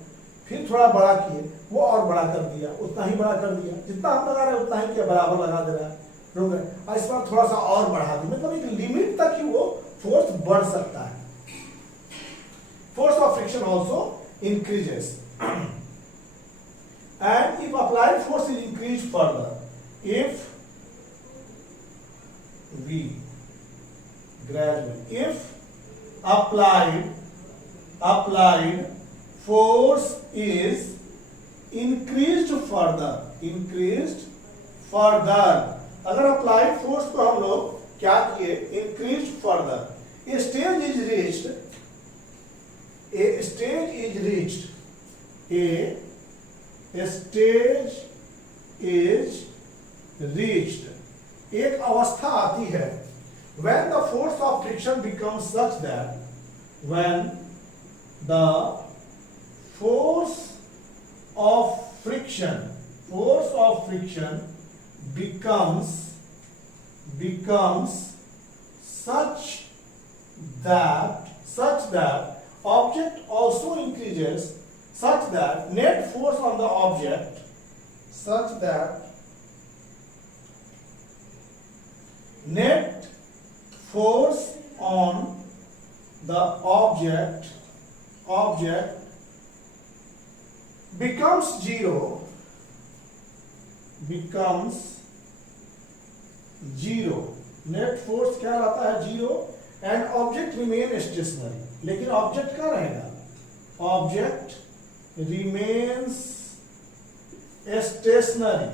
फिर थोड़ा बड़ा किए, वो और बड़ा कर दिया, उतना ही बड़ा कर दिया, जितना हम लगा रहे हैं उतना ही क्या बराबर लगा दे रहा है, रुक गए। और इस बार थोड़ा सा और बढ़ा दिया, मतलब एक लिमिट तक ही वो फोर्स बढ़ सकता है। Force of friction also increases and if applied force is increase further, if we gradually, if applied force is increased further, अगर अप्लाइड फोर्स को हम लोग क्या किए, increase further, a stage is reached, एक अवस्था आती है, when the force of friction becomes such that, when the force of friction becomes such that object also increases, such that net force on the object, net force on the object becomes zero, net force क्या रहता है, zero, and object remain stationery. लेकिन ऑब्जेक्ट क्या रहेगा, object remains stationary,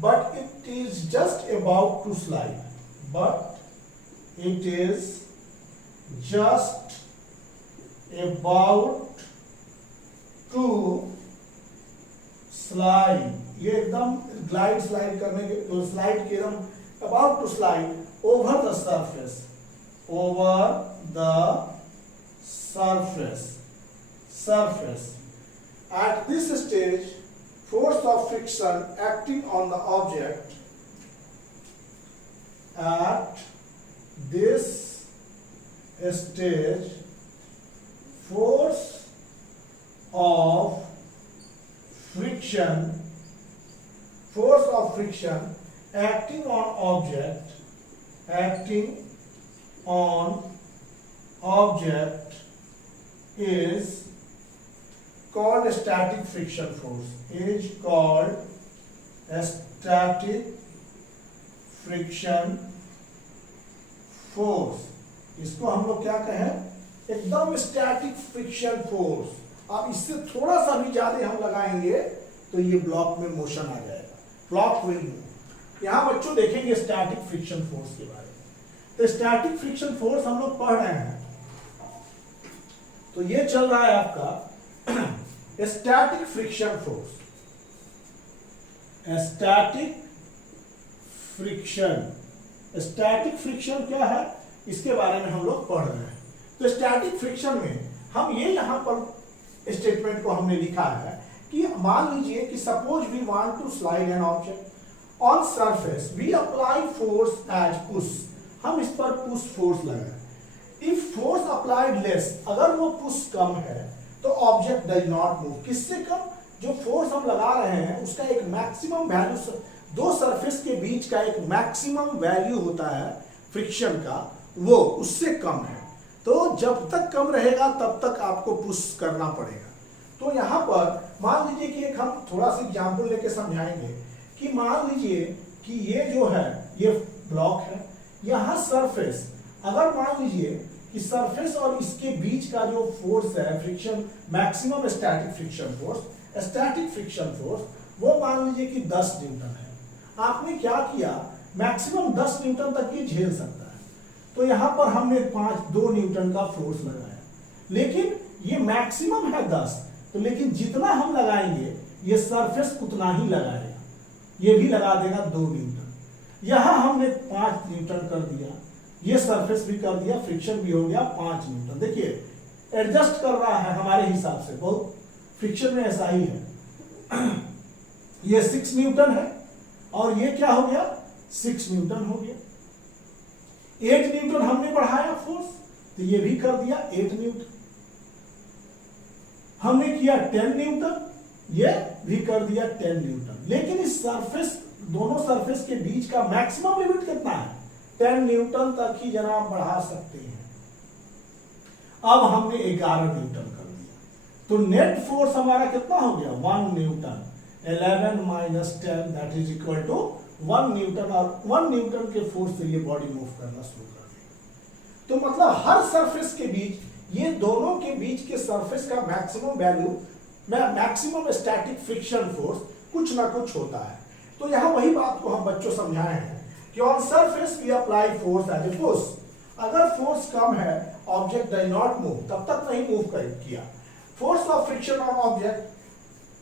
but it is just about to slide, ये एकदम स्लाइड करने के, स्लाइड के एकदम about to slide over the surface, at this stage force of friction acting on the object at this stage force of friction acting on object is called static friction force, is called static friction force। इसको हम लोग क्या कहें, एकदम स्टैटिक फ्रिक्शन फोर्स। अब इससे थोड़ा सा भी ज्यादा हम लगाएंगे तो ये ब्लॉक में मोशन आ जाएगा, ब्लॉक विल मूव। यहां बच्चों देखेंगे स्टैटिक फ्रिक्शन फोर्स के बारे में। तो स्टैटिक फ्रिक्शन फोर्स हम लोग पढ़ रहे हैं, तो ये चल रहा है आपका static friction force. Static friction क्या है, इसके बारे में हम लोग पढ़ रहे हैं। तो स्टैटिक फ्रिक्शन में हम ये यहां पर स्टेटमेंट को हमने लिखा है कि मान लीजिए कि suppose we want to slide an object on surface, we apply force as push, हम इस पर पुश फोर्स लगाए। इफ फोर्स अप्लाइड लेस, अगर वो पुश कम है तो ऑब्जेक्ट डज नॉट मूव। किससे कम, जो फोर्स हम लगा रहे हैं उसका एक मैक्सिमम वैल्यू, दो सरफेस के बीच का एक मैक्सिमम वैल्यू होता है फ्रिक्शन का, वो उससे कम है। तो जब तक कम रहेगा तब तक आपको पुश करना पड़ेगा। तो यहां पर मान लीजिए कि एक हम थोड़ा सा एग्जांपल लेके समझाएंगे कि मान लीजिए कि ये जो है ये ब्लॉक है, यहां सरफेस, अगर मान लीजिए कि सरफेस और इसके बीच का जो फोर्स है friction, maximum static friction force, वो मान लीजिए कि 10 न्यूटन है। आपने क्या किया, मैक्सिमम 10 न्यूटन तक ये झेल सकता है, तो यहां पर हमने 2 न्यूटन का फोर्स लगाया। लेकिन ये मैक्सिमम है 10, तो लेकिन जितना हम लगाएंगे ये सरफेस उतना ही लगाएगा, ये भी लगा देगा 2 न्यूटन। यहां हमने 5 न्यूटन कर दिया, ये सरफेस भी कर दिया, फ्रिक्शन भी हो गया 5 न्यूटन। देखिए एडजस्ट कर रहा है हमारे हिसाब से, बहुत फ्रिक्शन में ऐसा ही है। ये 6 न्यूटन है और ये क्या हो गया, 6 न्यूटन हो गया। 8 न्यूटन हमने बढ़ाया फोर्स, तो ये भी कर दिया 8 न्यूटन। हमने किया 10 न्यूटन, ये भी कर दिया 10 न्यूटन। लेकिन इस सरफेस, दोनों सरफेस के बीच का मैक्सिमम लिमिट कितना है, 10 न्यूटन तक ही जनाब बढ़ा सकते हैं। अब हमने 11 न्यूटन कर दिया, तो नेट फोर्स हमारा कितना हो गया, 1 newton. 11 minus 10 that is equal to 1 newton, और 1 न्यूटन के फोर्स से ये बॉडी मूव करना शुरू कर देगा। तो मतलब हर सरफेस के बीच, ये दोनों के बीच के सरफेस का maximum value, maximum static friction force कुछ ना कुछ होता है। तो यहां वही बात को हम बच्चों समझाए हैं कि on surface we apply force as a push. अगर फोर्स कम है, ऑब्जेक्ट डज नॉट मूव, तब तक नहीं मूव किया। Force of friction on object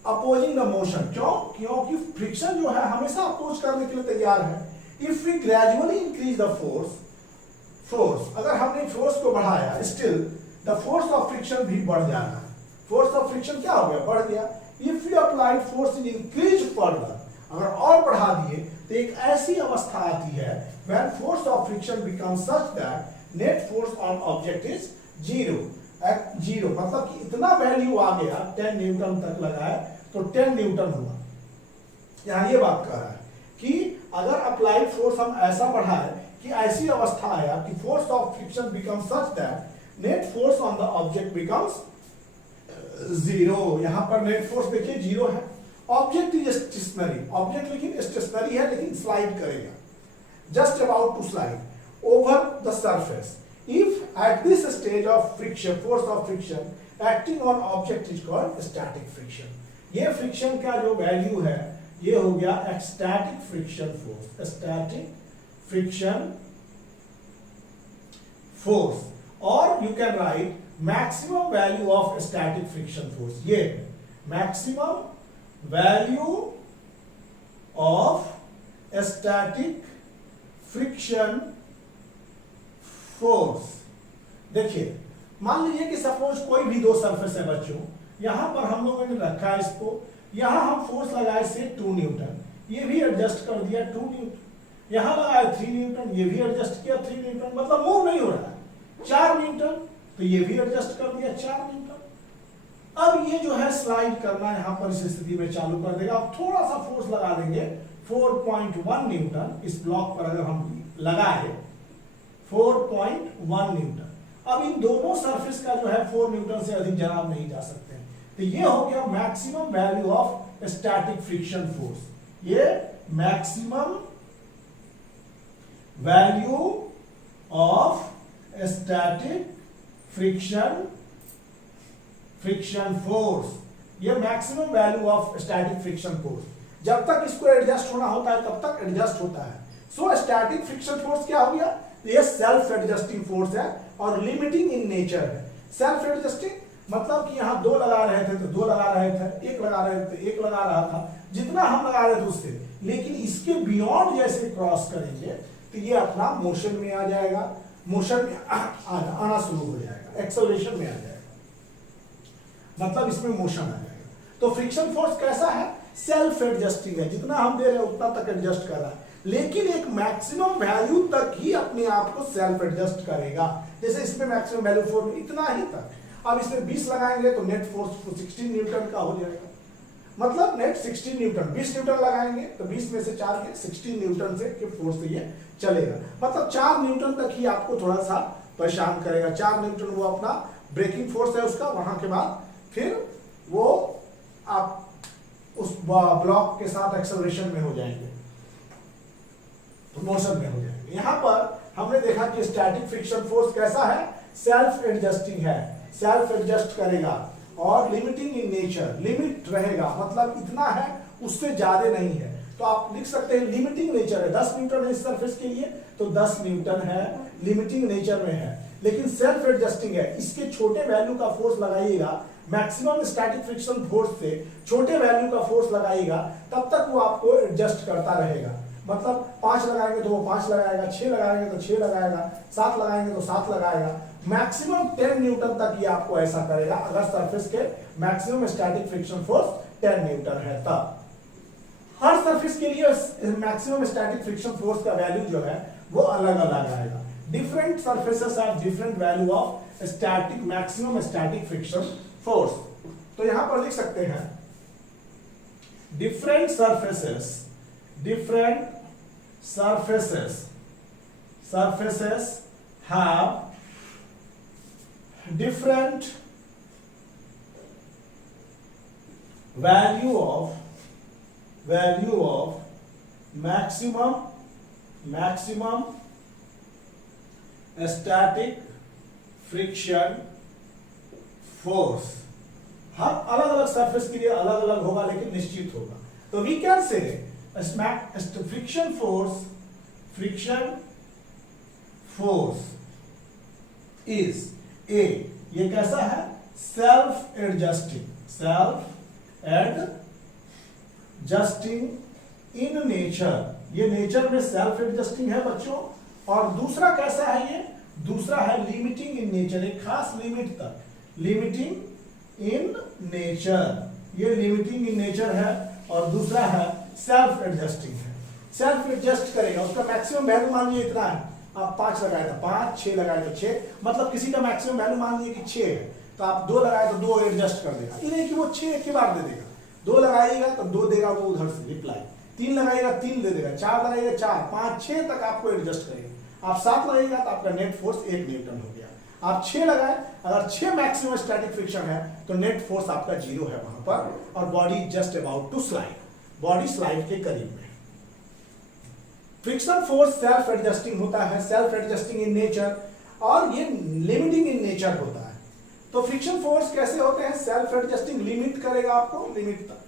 opposing the motion, क्योंकि फ्रिक्शन जो है हमेशा अपोज करने के लिए तैयार है। If we gradually increase the force, अगर हमने फोर्स को बढ़ाया, still the force of friction भी बढ़ जाएगा। फोर्स ऑफ फ्रिक्शन क्या हो गया, बढ़ गया। If you applied force is increase further, अगर और बढ़ा दिए तो एक ऐसी अवस्था आती है when force of friction becomes such that net force on object is zero. मतलब कि इतना वैल्यू आ गया, 10 न्यूटन तक लगाए तो 10 न्यूटन हुआ। यहां ये बात कर रहा है कि अगर अप्लाइड फोर्स हम ऐसा बढ़ाए कि ऐसी अवस्था आया कि force of friction becomes such that net force on the object becomes zero. यहां पर नेट फोर्स देखिए जीरो है। ऑब्जेक्ट इज स्टेशनरी, ऑब्जेक्ट लेकिन स्टेशनरी है, लेकिन स्लाइड करेगा, just about to slide over the surface. If at this stage of friction, force of friction acting on object is called static friction. ये फ्रिक्शन का जो वैल्यू है ये हो गया static friction force, static friction force. और you can write maximum value of static friction force, ये maximum value of static friction force. देखिए मान लीजिए कि सपोज कोई भी दो सरफेस है बच्चों, यहां पर हम लोगों ने रखा है इसको, यहां हम फोर्स लगाए से 2 न्यूटन, ये भी एडजस्ट कर दिया 2 न्यूटन। यहां लगाया 3 न्यूटन, ये भी एडजस्ट किया 3 न्यूटन, मतलब मूव नहीं हो रहा है 4 न्यूटन, तो ये भी एडजस्ट कर दिया 4 न्यूटन। अब ये जो है स्लाइड करना यहां पर इस स्थिति में चालू कर देगा। अब थोड़ा सा फोर्स लगा देंगे 4.1 न्यूटन इस ब्लॉक पर, अगर हम लगाए 4.1 न्यूटन। अब इन दोनों सरफेस का जो है 4 न्यूटन से अधिक जनाब नहीं जा सकते हैं। तो ये हो गया maximum value of static friction force. ये maximum value of static friction force, ये maximum value of static friction force. जब तक इसको एडजस्ट होना होता है तब तक एडजस्ट होता है। सो स्टैटिक फ्रिक्शन फोर्स क्या हो गया? ये सेल्फ एडजस्टिंग फोर्स है और लिमिटिंग इन नेचर है। सेल्फ एडजस्टिंग मतलब कि यहां 2 लगा रहे थे तो 2 लगा रहे थे, 1 लगा रहे थे 1 लगा रहा था, जितना हम लगा रहे थे उससे। लेकिन इसके बियॉन्ड जैसे क्रॉस करेंगे तो ये अपना मोशन में आ जाएगा, मोशन में आना शुरू हो जाएगा, एक्सेलरेशन में आ जाएगा, मतलब इसमें मोशन आ जाएगा। तो फ्रिक्शन फोर्स कैसा है? सेल्फ एडजस्टिंग है, जितना हम दे रहे हैं उतना तक एडजस्ट कर रहा है, लेकिन एक मैक्सिमम वैल्यू तक ही अपने आप को सेल्फ एडजस्ट करेगा। जैसे इसमें मैक्सिमम वैल्यू 4 इतना ही तक। अब इसमें 20 लगाएंगे तो नेट फोर्स 16 न्यूटन का हो जाएगा, मतलब नेट 16 न्यूटन। 20 न्यूटन लगाएंगे तो 20 में से 4 के 16 न्यूटन से के फोर्स से ये चलेगा, मतलब 4 न्यूटन तक ही आपको थोड़ा सा परेशान करेगा। 4 न्यूटन वो अपना ब्रेकिंग फोर्स है उसका, वहां के बाद फिर वो आप उस ब्लॉक के साथ एक्सेलरेशन में हो जाएंगे, मोशन में हो जाएंगे। यहां पर हमने देखा कि स्टैटिक फ्रिक्शन फोर्स कैसा है? सेल्फ एडजस्टिंग है, सेल्फ एडजस्ट करेगा और लिमिटिंग इन नेचर, लिमिट रहेगा, मतलब इतना है उससे ज्यादा नहीं है। तो आप लिख सकते हैं लिमिटिंग नेचर है, 10 न्यूटन है इस सरफेस के लिए तो 10 न्यूटन है, लिमिटिंग नेचर में है। लेकिन सेल्फ एडजस्टिंग है, इसके छोटे वैल्यू का फोर्स लगाइएगा, मैक्सिमम स्टैटिक फ्रिक्शन फोर्स से छोटे वैल्यू का फोर्स लगाइएगा, तब तक वो आपको एडजस्ट करता रहेगा। मतलब 5 लगाएंगे तो वो 5 लगाएगा, 6 लगाएंगे तो 6 लगाएगा, 7 लगाएंगे तो 7 लगाएगा, मैक्सिमम 10 न्यूटन तक ये आपको ऐसा करेगा अगर सरफेस के maximum static friction force 10 Newton है तब। हर सरफेस के लिए मैक्सिमम स्टैटिक फ्रिक्शन फोर्स का वैल्यू जो है वो अलग अलग आएगा। Different surfaces have different value of static maximum static friction force. तो यहां पर लिख सकते हैं different surfaces have different value of maximum static friction force। हर अलग अलग सरफेस के लिए अलग अलग होगा लेकिन निश्चित होगा। तो we can say friction force is a, ये कैसा है? सेल्फ एडजस्टिंग इन नेचर, ये नेचर में सेल्फ एडजस्टिंग है बच्चों। और दूसरा कैसा है? ये दूसरा है लिमिटिंग इन नेचर, एक खास लिमिट तक, लिमिटिंग इन नेचर, ये लिमिटिंग इन नेचर है। और दूसरा है सेल्फ एडजस्टिंग है, सेल्फ एडजस्ट करेगा, उसका मैक्सिमम वैल्यू मान लीजिए इतना है, आप 5 लगाए तो 5, 6 लगाए तो 6, मतलब किसी का मैक्सिमम वैल्यू मान लीजिए कि 6 है तो आप 2 लगाए तो 2 एडजस्ट कर देगा, ये नहीं कि वो 6 एक ही बार दे देगा। 2 लगाइएगा तो 2 देगा वो उधर से रिप्लाई, 3 लगाइएगा 3 दे देगा, 4 लगाइएगा 4, 5, 6 तक आपको एडजस्ट करेगा। आप 7 लगाइएगा तो आपका नेट फोर्स 1 न्यूटन हो गया। आप 6 लगाए, अगर 6 मैक्सिमम स्टैटिक फ्रिक्शन है तो नेट फोर्स आपका 0 है वहां पर, और body just about to slide, body slide के करीब में। फ्रिक्शन फोर्स सेल्फ एडजस्टिंग होता है, सेल्फ एडजस्टिंग इन नेचर, और ये लिमिटिंग इन नेचर होता है। तो फ्रिक्शन फोर्स कैसे होते हैं? सेल्फ एडजस्टिंग, लिमिट करेगा आपको लिमिट तक।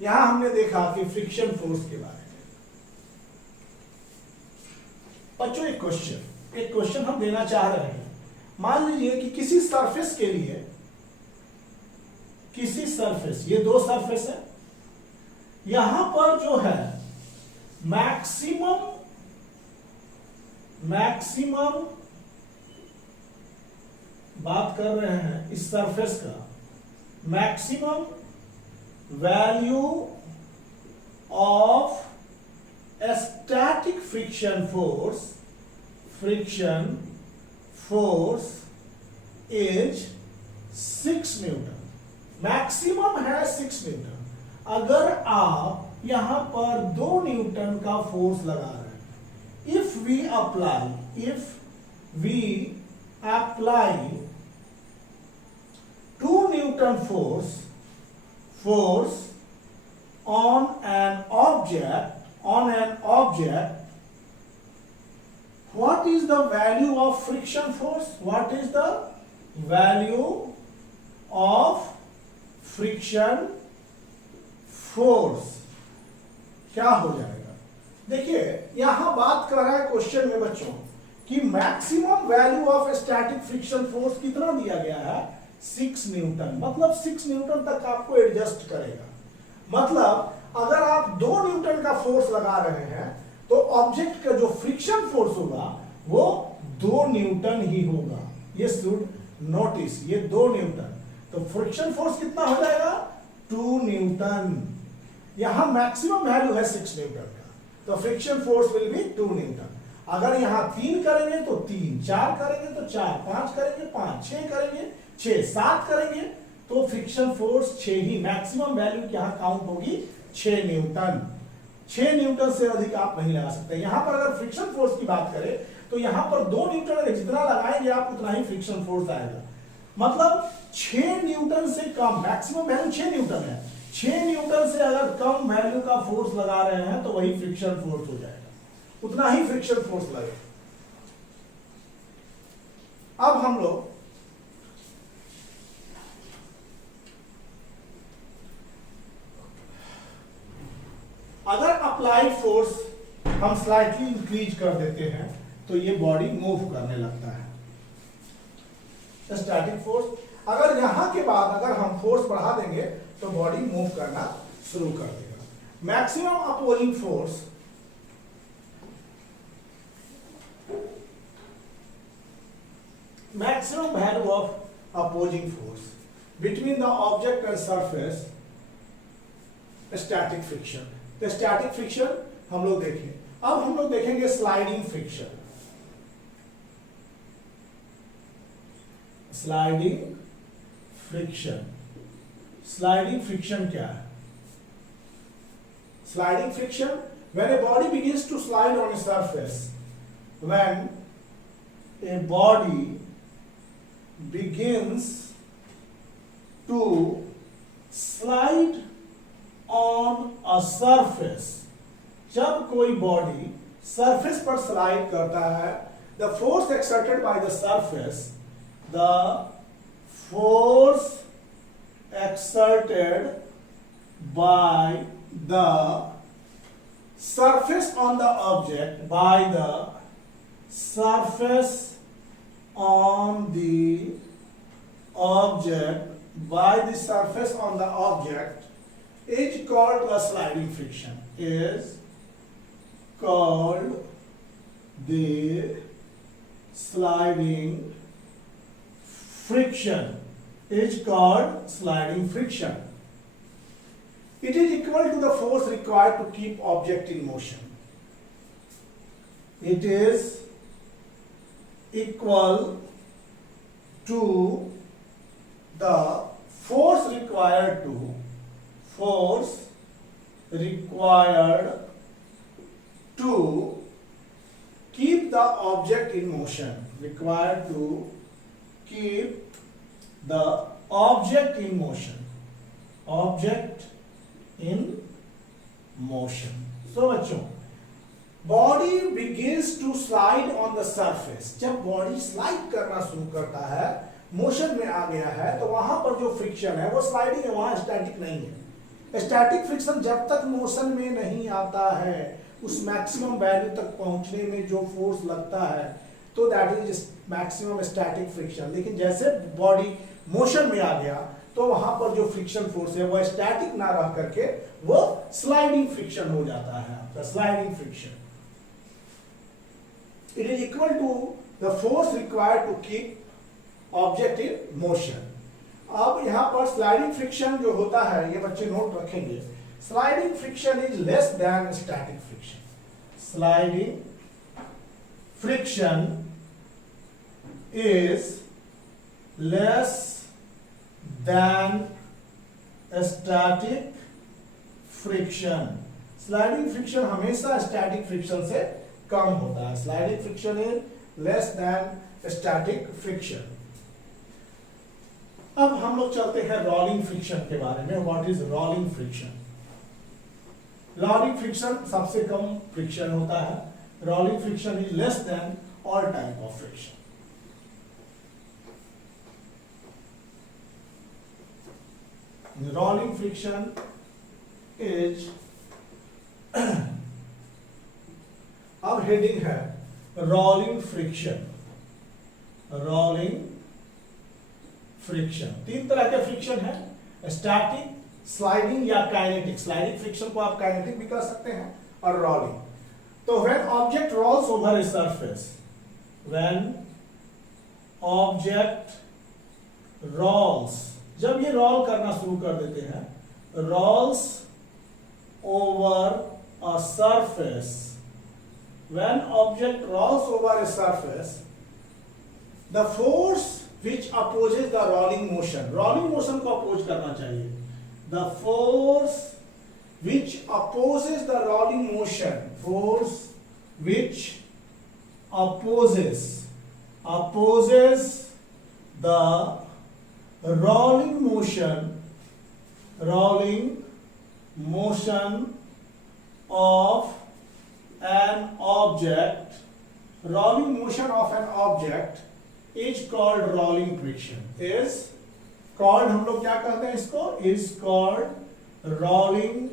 यहां हमने देखा कि फ्रिक्शन फोर्स के बारे में। बच्चों एक क्वेश्चन हम देना चाह रहे हैं। मान लीजिए कि किसी सरफेस के लिए, किसी सरफेस, ये 2 सरफेस है, यहां पर जो है मैक्सिमम बात कर रहे हैं इस सरफेस का maximum value of static friction force, maximum value of static friction force, maximum value of static friction force, maximum value of static friction force, maximum value of static friction force, maximum value of static friction force is 6 Newton, maximum है 6 न्यूटन। अगर आप यहां पर 2 न्यूटन का फोर्स लगा रहे हैं, if we apply 2 newton force on an object, what is the value of friction force? What is the value of friction force? क्या हो जाएगा? देखिए यहां बात कर रहा है क्वेश्चन में बच्चों कि maximum value of static friction force कितना दिया गया है? 6 न्यूटन। मतलब 6 न्यूटन तक आपको एडजस्ट करेगा। मतलब अगर आप 2 न्यूटन का फोर्स लगा रहे हैं तो ऑब्जेक्ट का जो फ्रिक्शन फोर्स होगा वो 2 न्यूटन ही होगा। ये शुड नोटिस, ये 2 न्यूटन, तो फ्रिक्शन फोर्स कितना हो जाएगा? 2 न्यूटन। यहां मैक्सिमम वैल्यू है 6 न्यूटन का, तो friction force will be 2 Newton. अगर यहां 3 करेंगे तो 3, 4 करेंगे तो 4, 5 करेंगे 5, 6 करेंगे 6, 7 करेंगे तो फ्रिक्शन फोर्स 6 ही, मैक्सिमम वैल्यू यहां काउंट होगी 6 न्यूटन। 6 न्यूटन से अधिक आप नहीं लगा सकते। यहां पर अगर फ्रिक्शन फोर्स की बात करें तो यहां पर 2 न्यूटन जितना लगाएंगे आप उतना ही फ्रिक्शन फोर्स आएगा। मतलब 6 न्यूटन से कम, मैक्सिमम वैल्यू 6 न्यूटन है, 6 न्यूटन से अगर कम वैल्यू का फोर्स लगा रहे हैं तो वही फ्रिक्शन फोर्स हो जाएगा, उतना ही फ्रिक्शन फोर्स लगेगा। अब हम लोग अगर अप्लाइड फोर्स हम स्लाइटली इंक्रीज कर देते हैं तो ये बॉडी मूव करने लगता है। स्टैटिक फोर्स, अगर यहां के बाद अगर हम फोर्स बढ़ा देंगे तो बॉडी मूव करना शुरू कर देगा। Maximum opposing force maximum value of opposing force between the object and surface, static friction। तो स्टैटिक फ्रिक्शन हम लोग देखें। अब हम लोग देखेंगे स्लाइडिंग फ्रिक्शन। स्लाइडिंग फ्रिक्शन क्या है? Sliding friction, when a body begins to slide on a surface, when a body begins to slide on a surface, जब कोई बॉडी सरफेस पर स्लाइड करता है, the force exerted by the surface, the force exerted by the surface on the object, by the surface on the object, by the surface on the object is called the sliding friction, is called the sliding friction, is called sliding friction. It is equal to the force required to keep object in motion. It is equal to the force required to keep the object in motion, required to keep the object in motion, so बच्चों, body begins to slide on the surface, जब बॉडी स्लाइड करना शुरू करता है, मोशन में आ गया है, तो वहां पर जो फ्रिक्शन है वो स्लाइडिंग है, वहां स्टैटिक नहीं है। स्टैटिक फ्रिक्शन जब तक मोशन में नहीं आता है, उस मैक्सिमम वैल्यू तक पहुंचने में जो फोर्स लगता है, तो that is maximum static friction. लेकिन जैसे बॉडी मोशन में आ गया तो वहां पर जो फ्रिक्शन फोर्स है वो स्टैटिक ना रह करके वो स्लाइडिंग फ्रिक्शन हो जाता है, आपका sliding friction. It is equal to the force required to keep object in motion. अब यहां पर स्लाइडिंग फ्रिक्शन जो होता है, ये बच्चे नोट रखेंगे, sliding friction is less then static friction. sliding friction is less than static friction. Sliding friction हमेशा स्टैटिक फ्रिक्शन से कम होता है. Sliding friction is less then static friction. अब हम लोग चलते हैं रोलिंग फ्रिक्शन के बारे में. What is rolling friction? Rolling friction सबसे कम फ्रिक्शन होता है. Rolling friction is less then all type of friction. Rolling friction is अब हेडिंग है रोलिंग फ्रिक्शन. रोलिंग फ्रिक्शन तीन तरह के फ्रिक्शन है. स्टैटिक, स्लाइडिंग या काइनेटिक. स्लाइडिंग फ्रिक्शन को आप काइनेटिक भी कह सकते हैं और रोलिंग. तो when object rolls over a surface, when object rolls, जब ये रोल करना शुरू कर देते हैं, rolls over a surface, when object rolls over a surface, the force which opposes the rolling motion को अपोज करना चाहिए. The force which opposes the rolling motion, force which opposes the rolling motion of an object, rolling motion of an object is called rolling friction. Is called, हम लोग क्या कहते हैं इसको? Is called rolling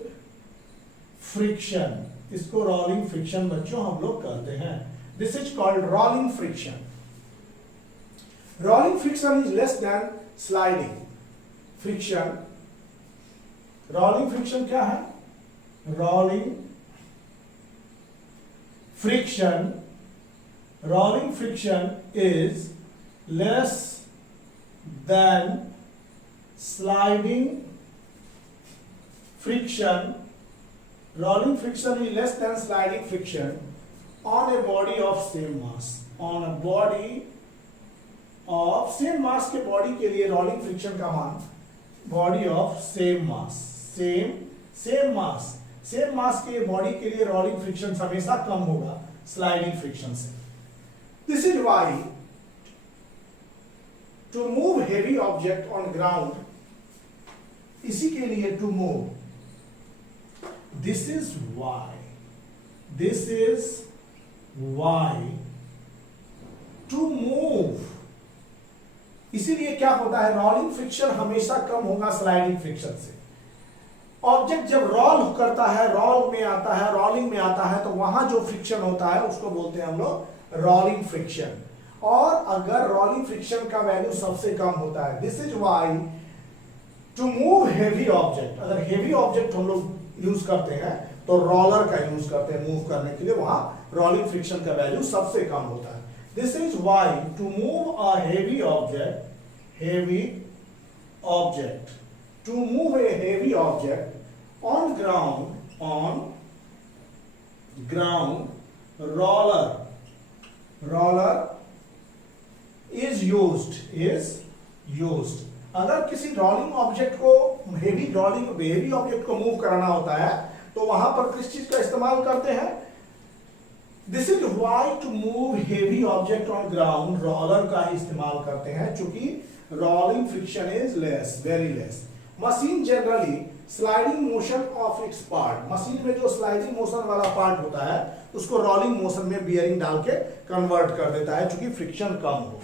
friction. इसको rolling friction बच्चों हम लोग कहते हैं. This is called rolling friction. Rolling friction is less than sliding friction. Rolling friction क्या है? Rolling friction is less than sliding friction. Rolling friction is less than sliding friction on a body of same mass. On a body of same mass के बॉडी के लिए रोलिंग फ्रिक्शन का मान body of same mass, same mass के बॉडी के लिए रोलिंग फ्रिक्शन हमेशा कम होगा स्लाइडिंग फ्रिक्शन से. This is why to move heavy object on ground, इसी के लिए to move, this is why to move, इसीलिए क्या होता है, रोलिंग फ्रिक्शन हमेशा कम होगा स्लाइडिंग फ्रिक्शन से. ऑब्जेक्ट जब रोल करता है, रोल में आता है, रोलिंग में आता है, तो वहां जो फ्रिक्शन होता है उसको बोलते हैं हम लोग रोलिंग फ्रिक्शन. और अगर रोलिंग फ्रिक्शन का वैल्यू सबसे कम होता है, this is why to move heavy object, अगर हेवी ऑब्जेक्ट हम लोग यूज करते हैं तो रोलर का यूज करते हैं मूव करने के लिए, वहां रोलिंग फ्रिक्शन का वैल्यू सबसे कम होता है. This is why to move a heavy object, to move a heavy object on ground, roller is used. अगर किसी रोलिंग ऑब्जेक्ट को हेवी ऑब्जेक्ट को मूव कराना होता है तो वहां पर किस चीज का इस्तेमाल करते हैं? This is why to move heavy object on ground, roller का ही इस्तेमाल करते हैं, चूंकि rolling friction is less, very less. Machine generally sliding motion of its part, machine में जो स्लाइडिंग मोशन वाला पार्ट होता है उसको रोलिंग मोशन में बियरिंग डाल के कन्वर्ट कर देता है, चूंकि फ्रिक्शन कम हो.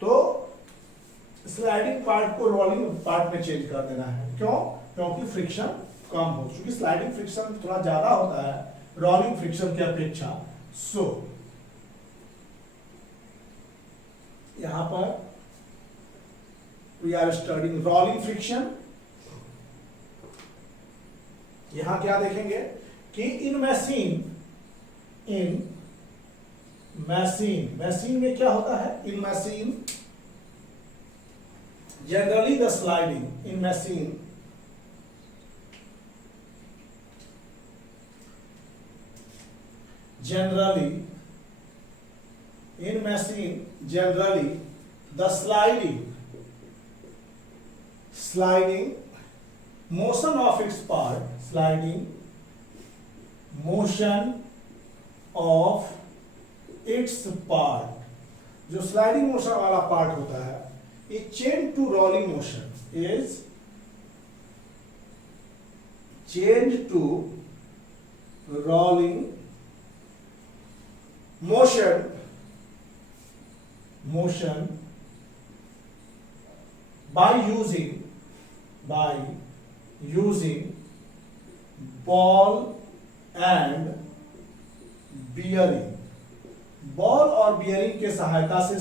तो स्लाइडिंग पार्ट को रोलिंग पार्ट में चेंज कर देना है. क्यों? क्योंकि फ्रिक्शन कम हो, क्योंकि स्लाइडिंग फ्रिक्शन थोड़ा ज्यादा होता है रोलिंग फ्रिक्शन की अपेक्षा. सो यहां पर we are studying rolling friction. यहां क्या देखेंगे कि इन मशीन में क्या होता है? In machine generally the sliding in machine generally in machine generally the sliding motion of its part, sliding motion of its part, जो स्लाइडिंग मोशन वाला पार्ट होता है, is change to rolling motion, is change to rolling motion by using ball and bearing. Ball और बियरिंग के सहायता से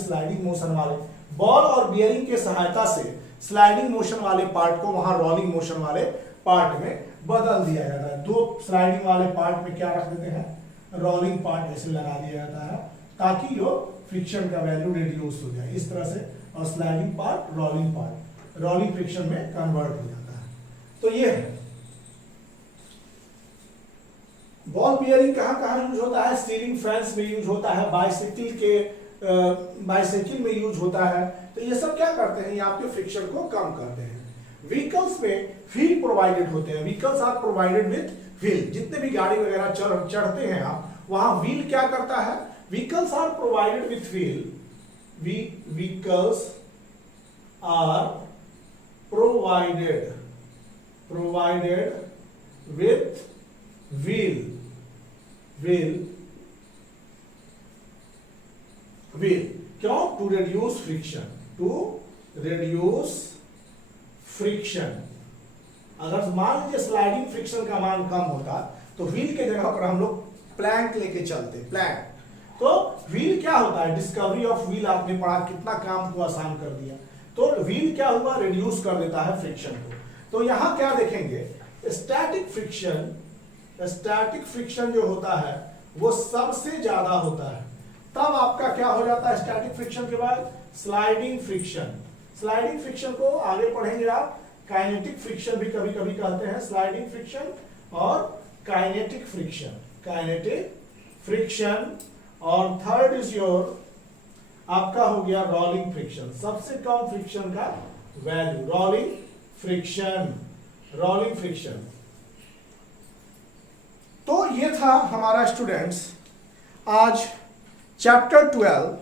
स्लाइडिंग मोशन वाले पार्ट को वहां रोलिंग मोशन वाले पार्ट में बदल दिया जाता है। दो स्लाइडिंग वाले पार्ट में क्या रख देते हैं, रोलिंग पार्ट ऐसे लगा दिया जाता है ताकि जो फ्रिक्शन का वैल्यू रिड्यूस हो जाए इस तरह से, और स्लाइडिंग पार्ट रोलिंग फ्रिक्शन में कन्वर्ट हो जाता है। तो ये है बॉल बियरिंग। कहां यूज होता है, सीलिंग फैंस में यूज होता है, बाइसाइकिल में यूज होता है। तो ये सब क्या करते हैं, ये आपके फ्रिक्शन को कम करते हैं। व्हीकल्स में व्हील प्रोवाइडेड होते हैं, vehicles are provided with wheel. जितने भी गाड़ी वगैरह चढ़ते हैं आप, वहां व्हील क्या करता है, vehicles are provided with wheel, vehicles are provided with wheel क्यों, टू रिड्यूस फ्रिक्शन। अगर मान लीजिए स्लाइडिंग फ्रिक्शन का मान कम होता तो व्हील के जगह पर हम लोग प्लैंक लेके चलते, प्लैंक। तो व्हील क्या होता है, डिस्कवरी ऑफ व्हील आपने पढ़ा, कितना काम को आसान कर दिया। तो व्हील क्या हुआ, रिड्यूस कर देता है फ्रिक्शन को। तो यहां क्या देखेंगे, स्टैटिक फ्रिक्शन जो होता है वो सबसे ज्यादा होता है। तब आपका क्या हो जाता है स्टैटिक फ्रिक्शन के बाद, स्लाइडिंग फ्रिक्शन को आगे पढ़ेंगे आप, काइनेटिक फ्रिक्शन भी कभी कभी कहते हैं, स्लाइडिंग फ्रिक्शन और काइनेटिक फ्रिक्शन। और थर्ड इज योर आपका हो गया रोलिंग फ्रिक्शन, सबसे कम फ्रिक्शन का वैल्यू, रोलिंग फ्रिक्शन। तो ये था हमारा स्टूडेंट्स आज चैप्टर 12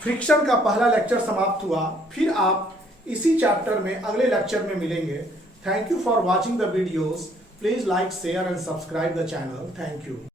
फ्रिक्शन का पहला लेक्चर समाप्त हुआ। फिर आप इसी चैप्टर में अगले लेक्चर में मिलेंगे। Thank you for watching the videos, please like, share and subscribe the channel. Thank you.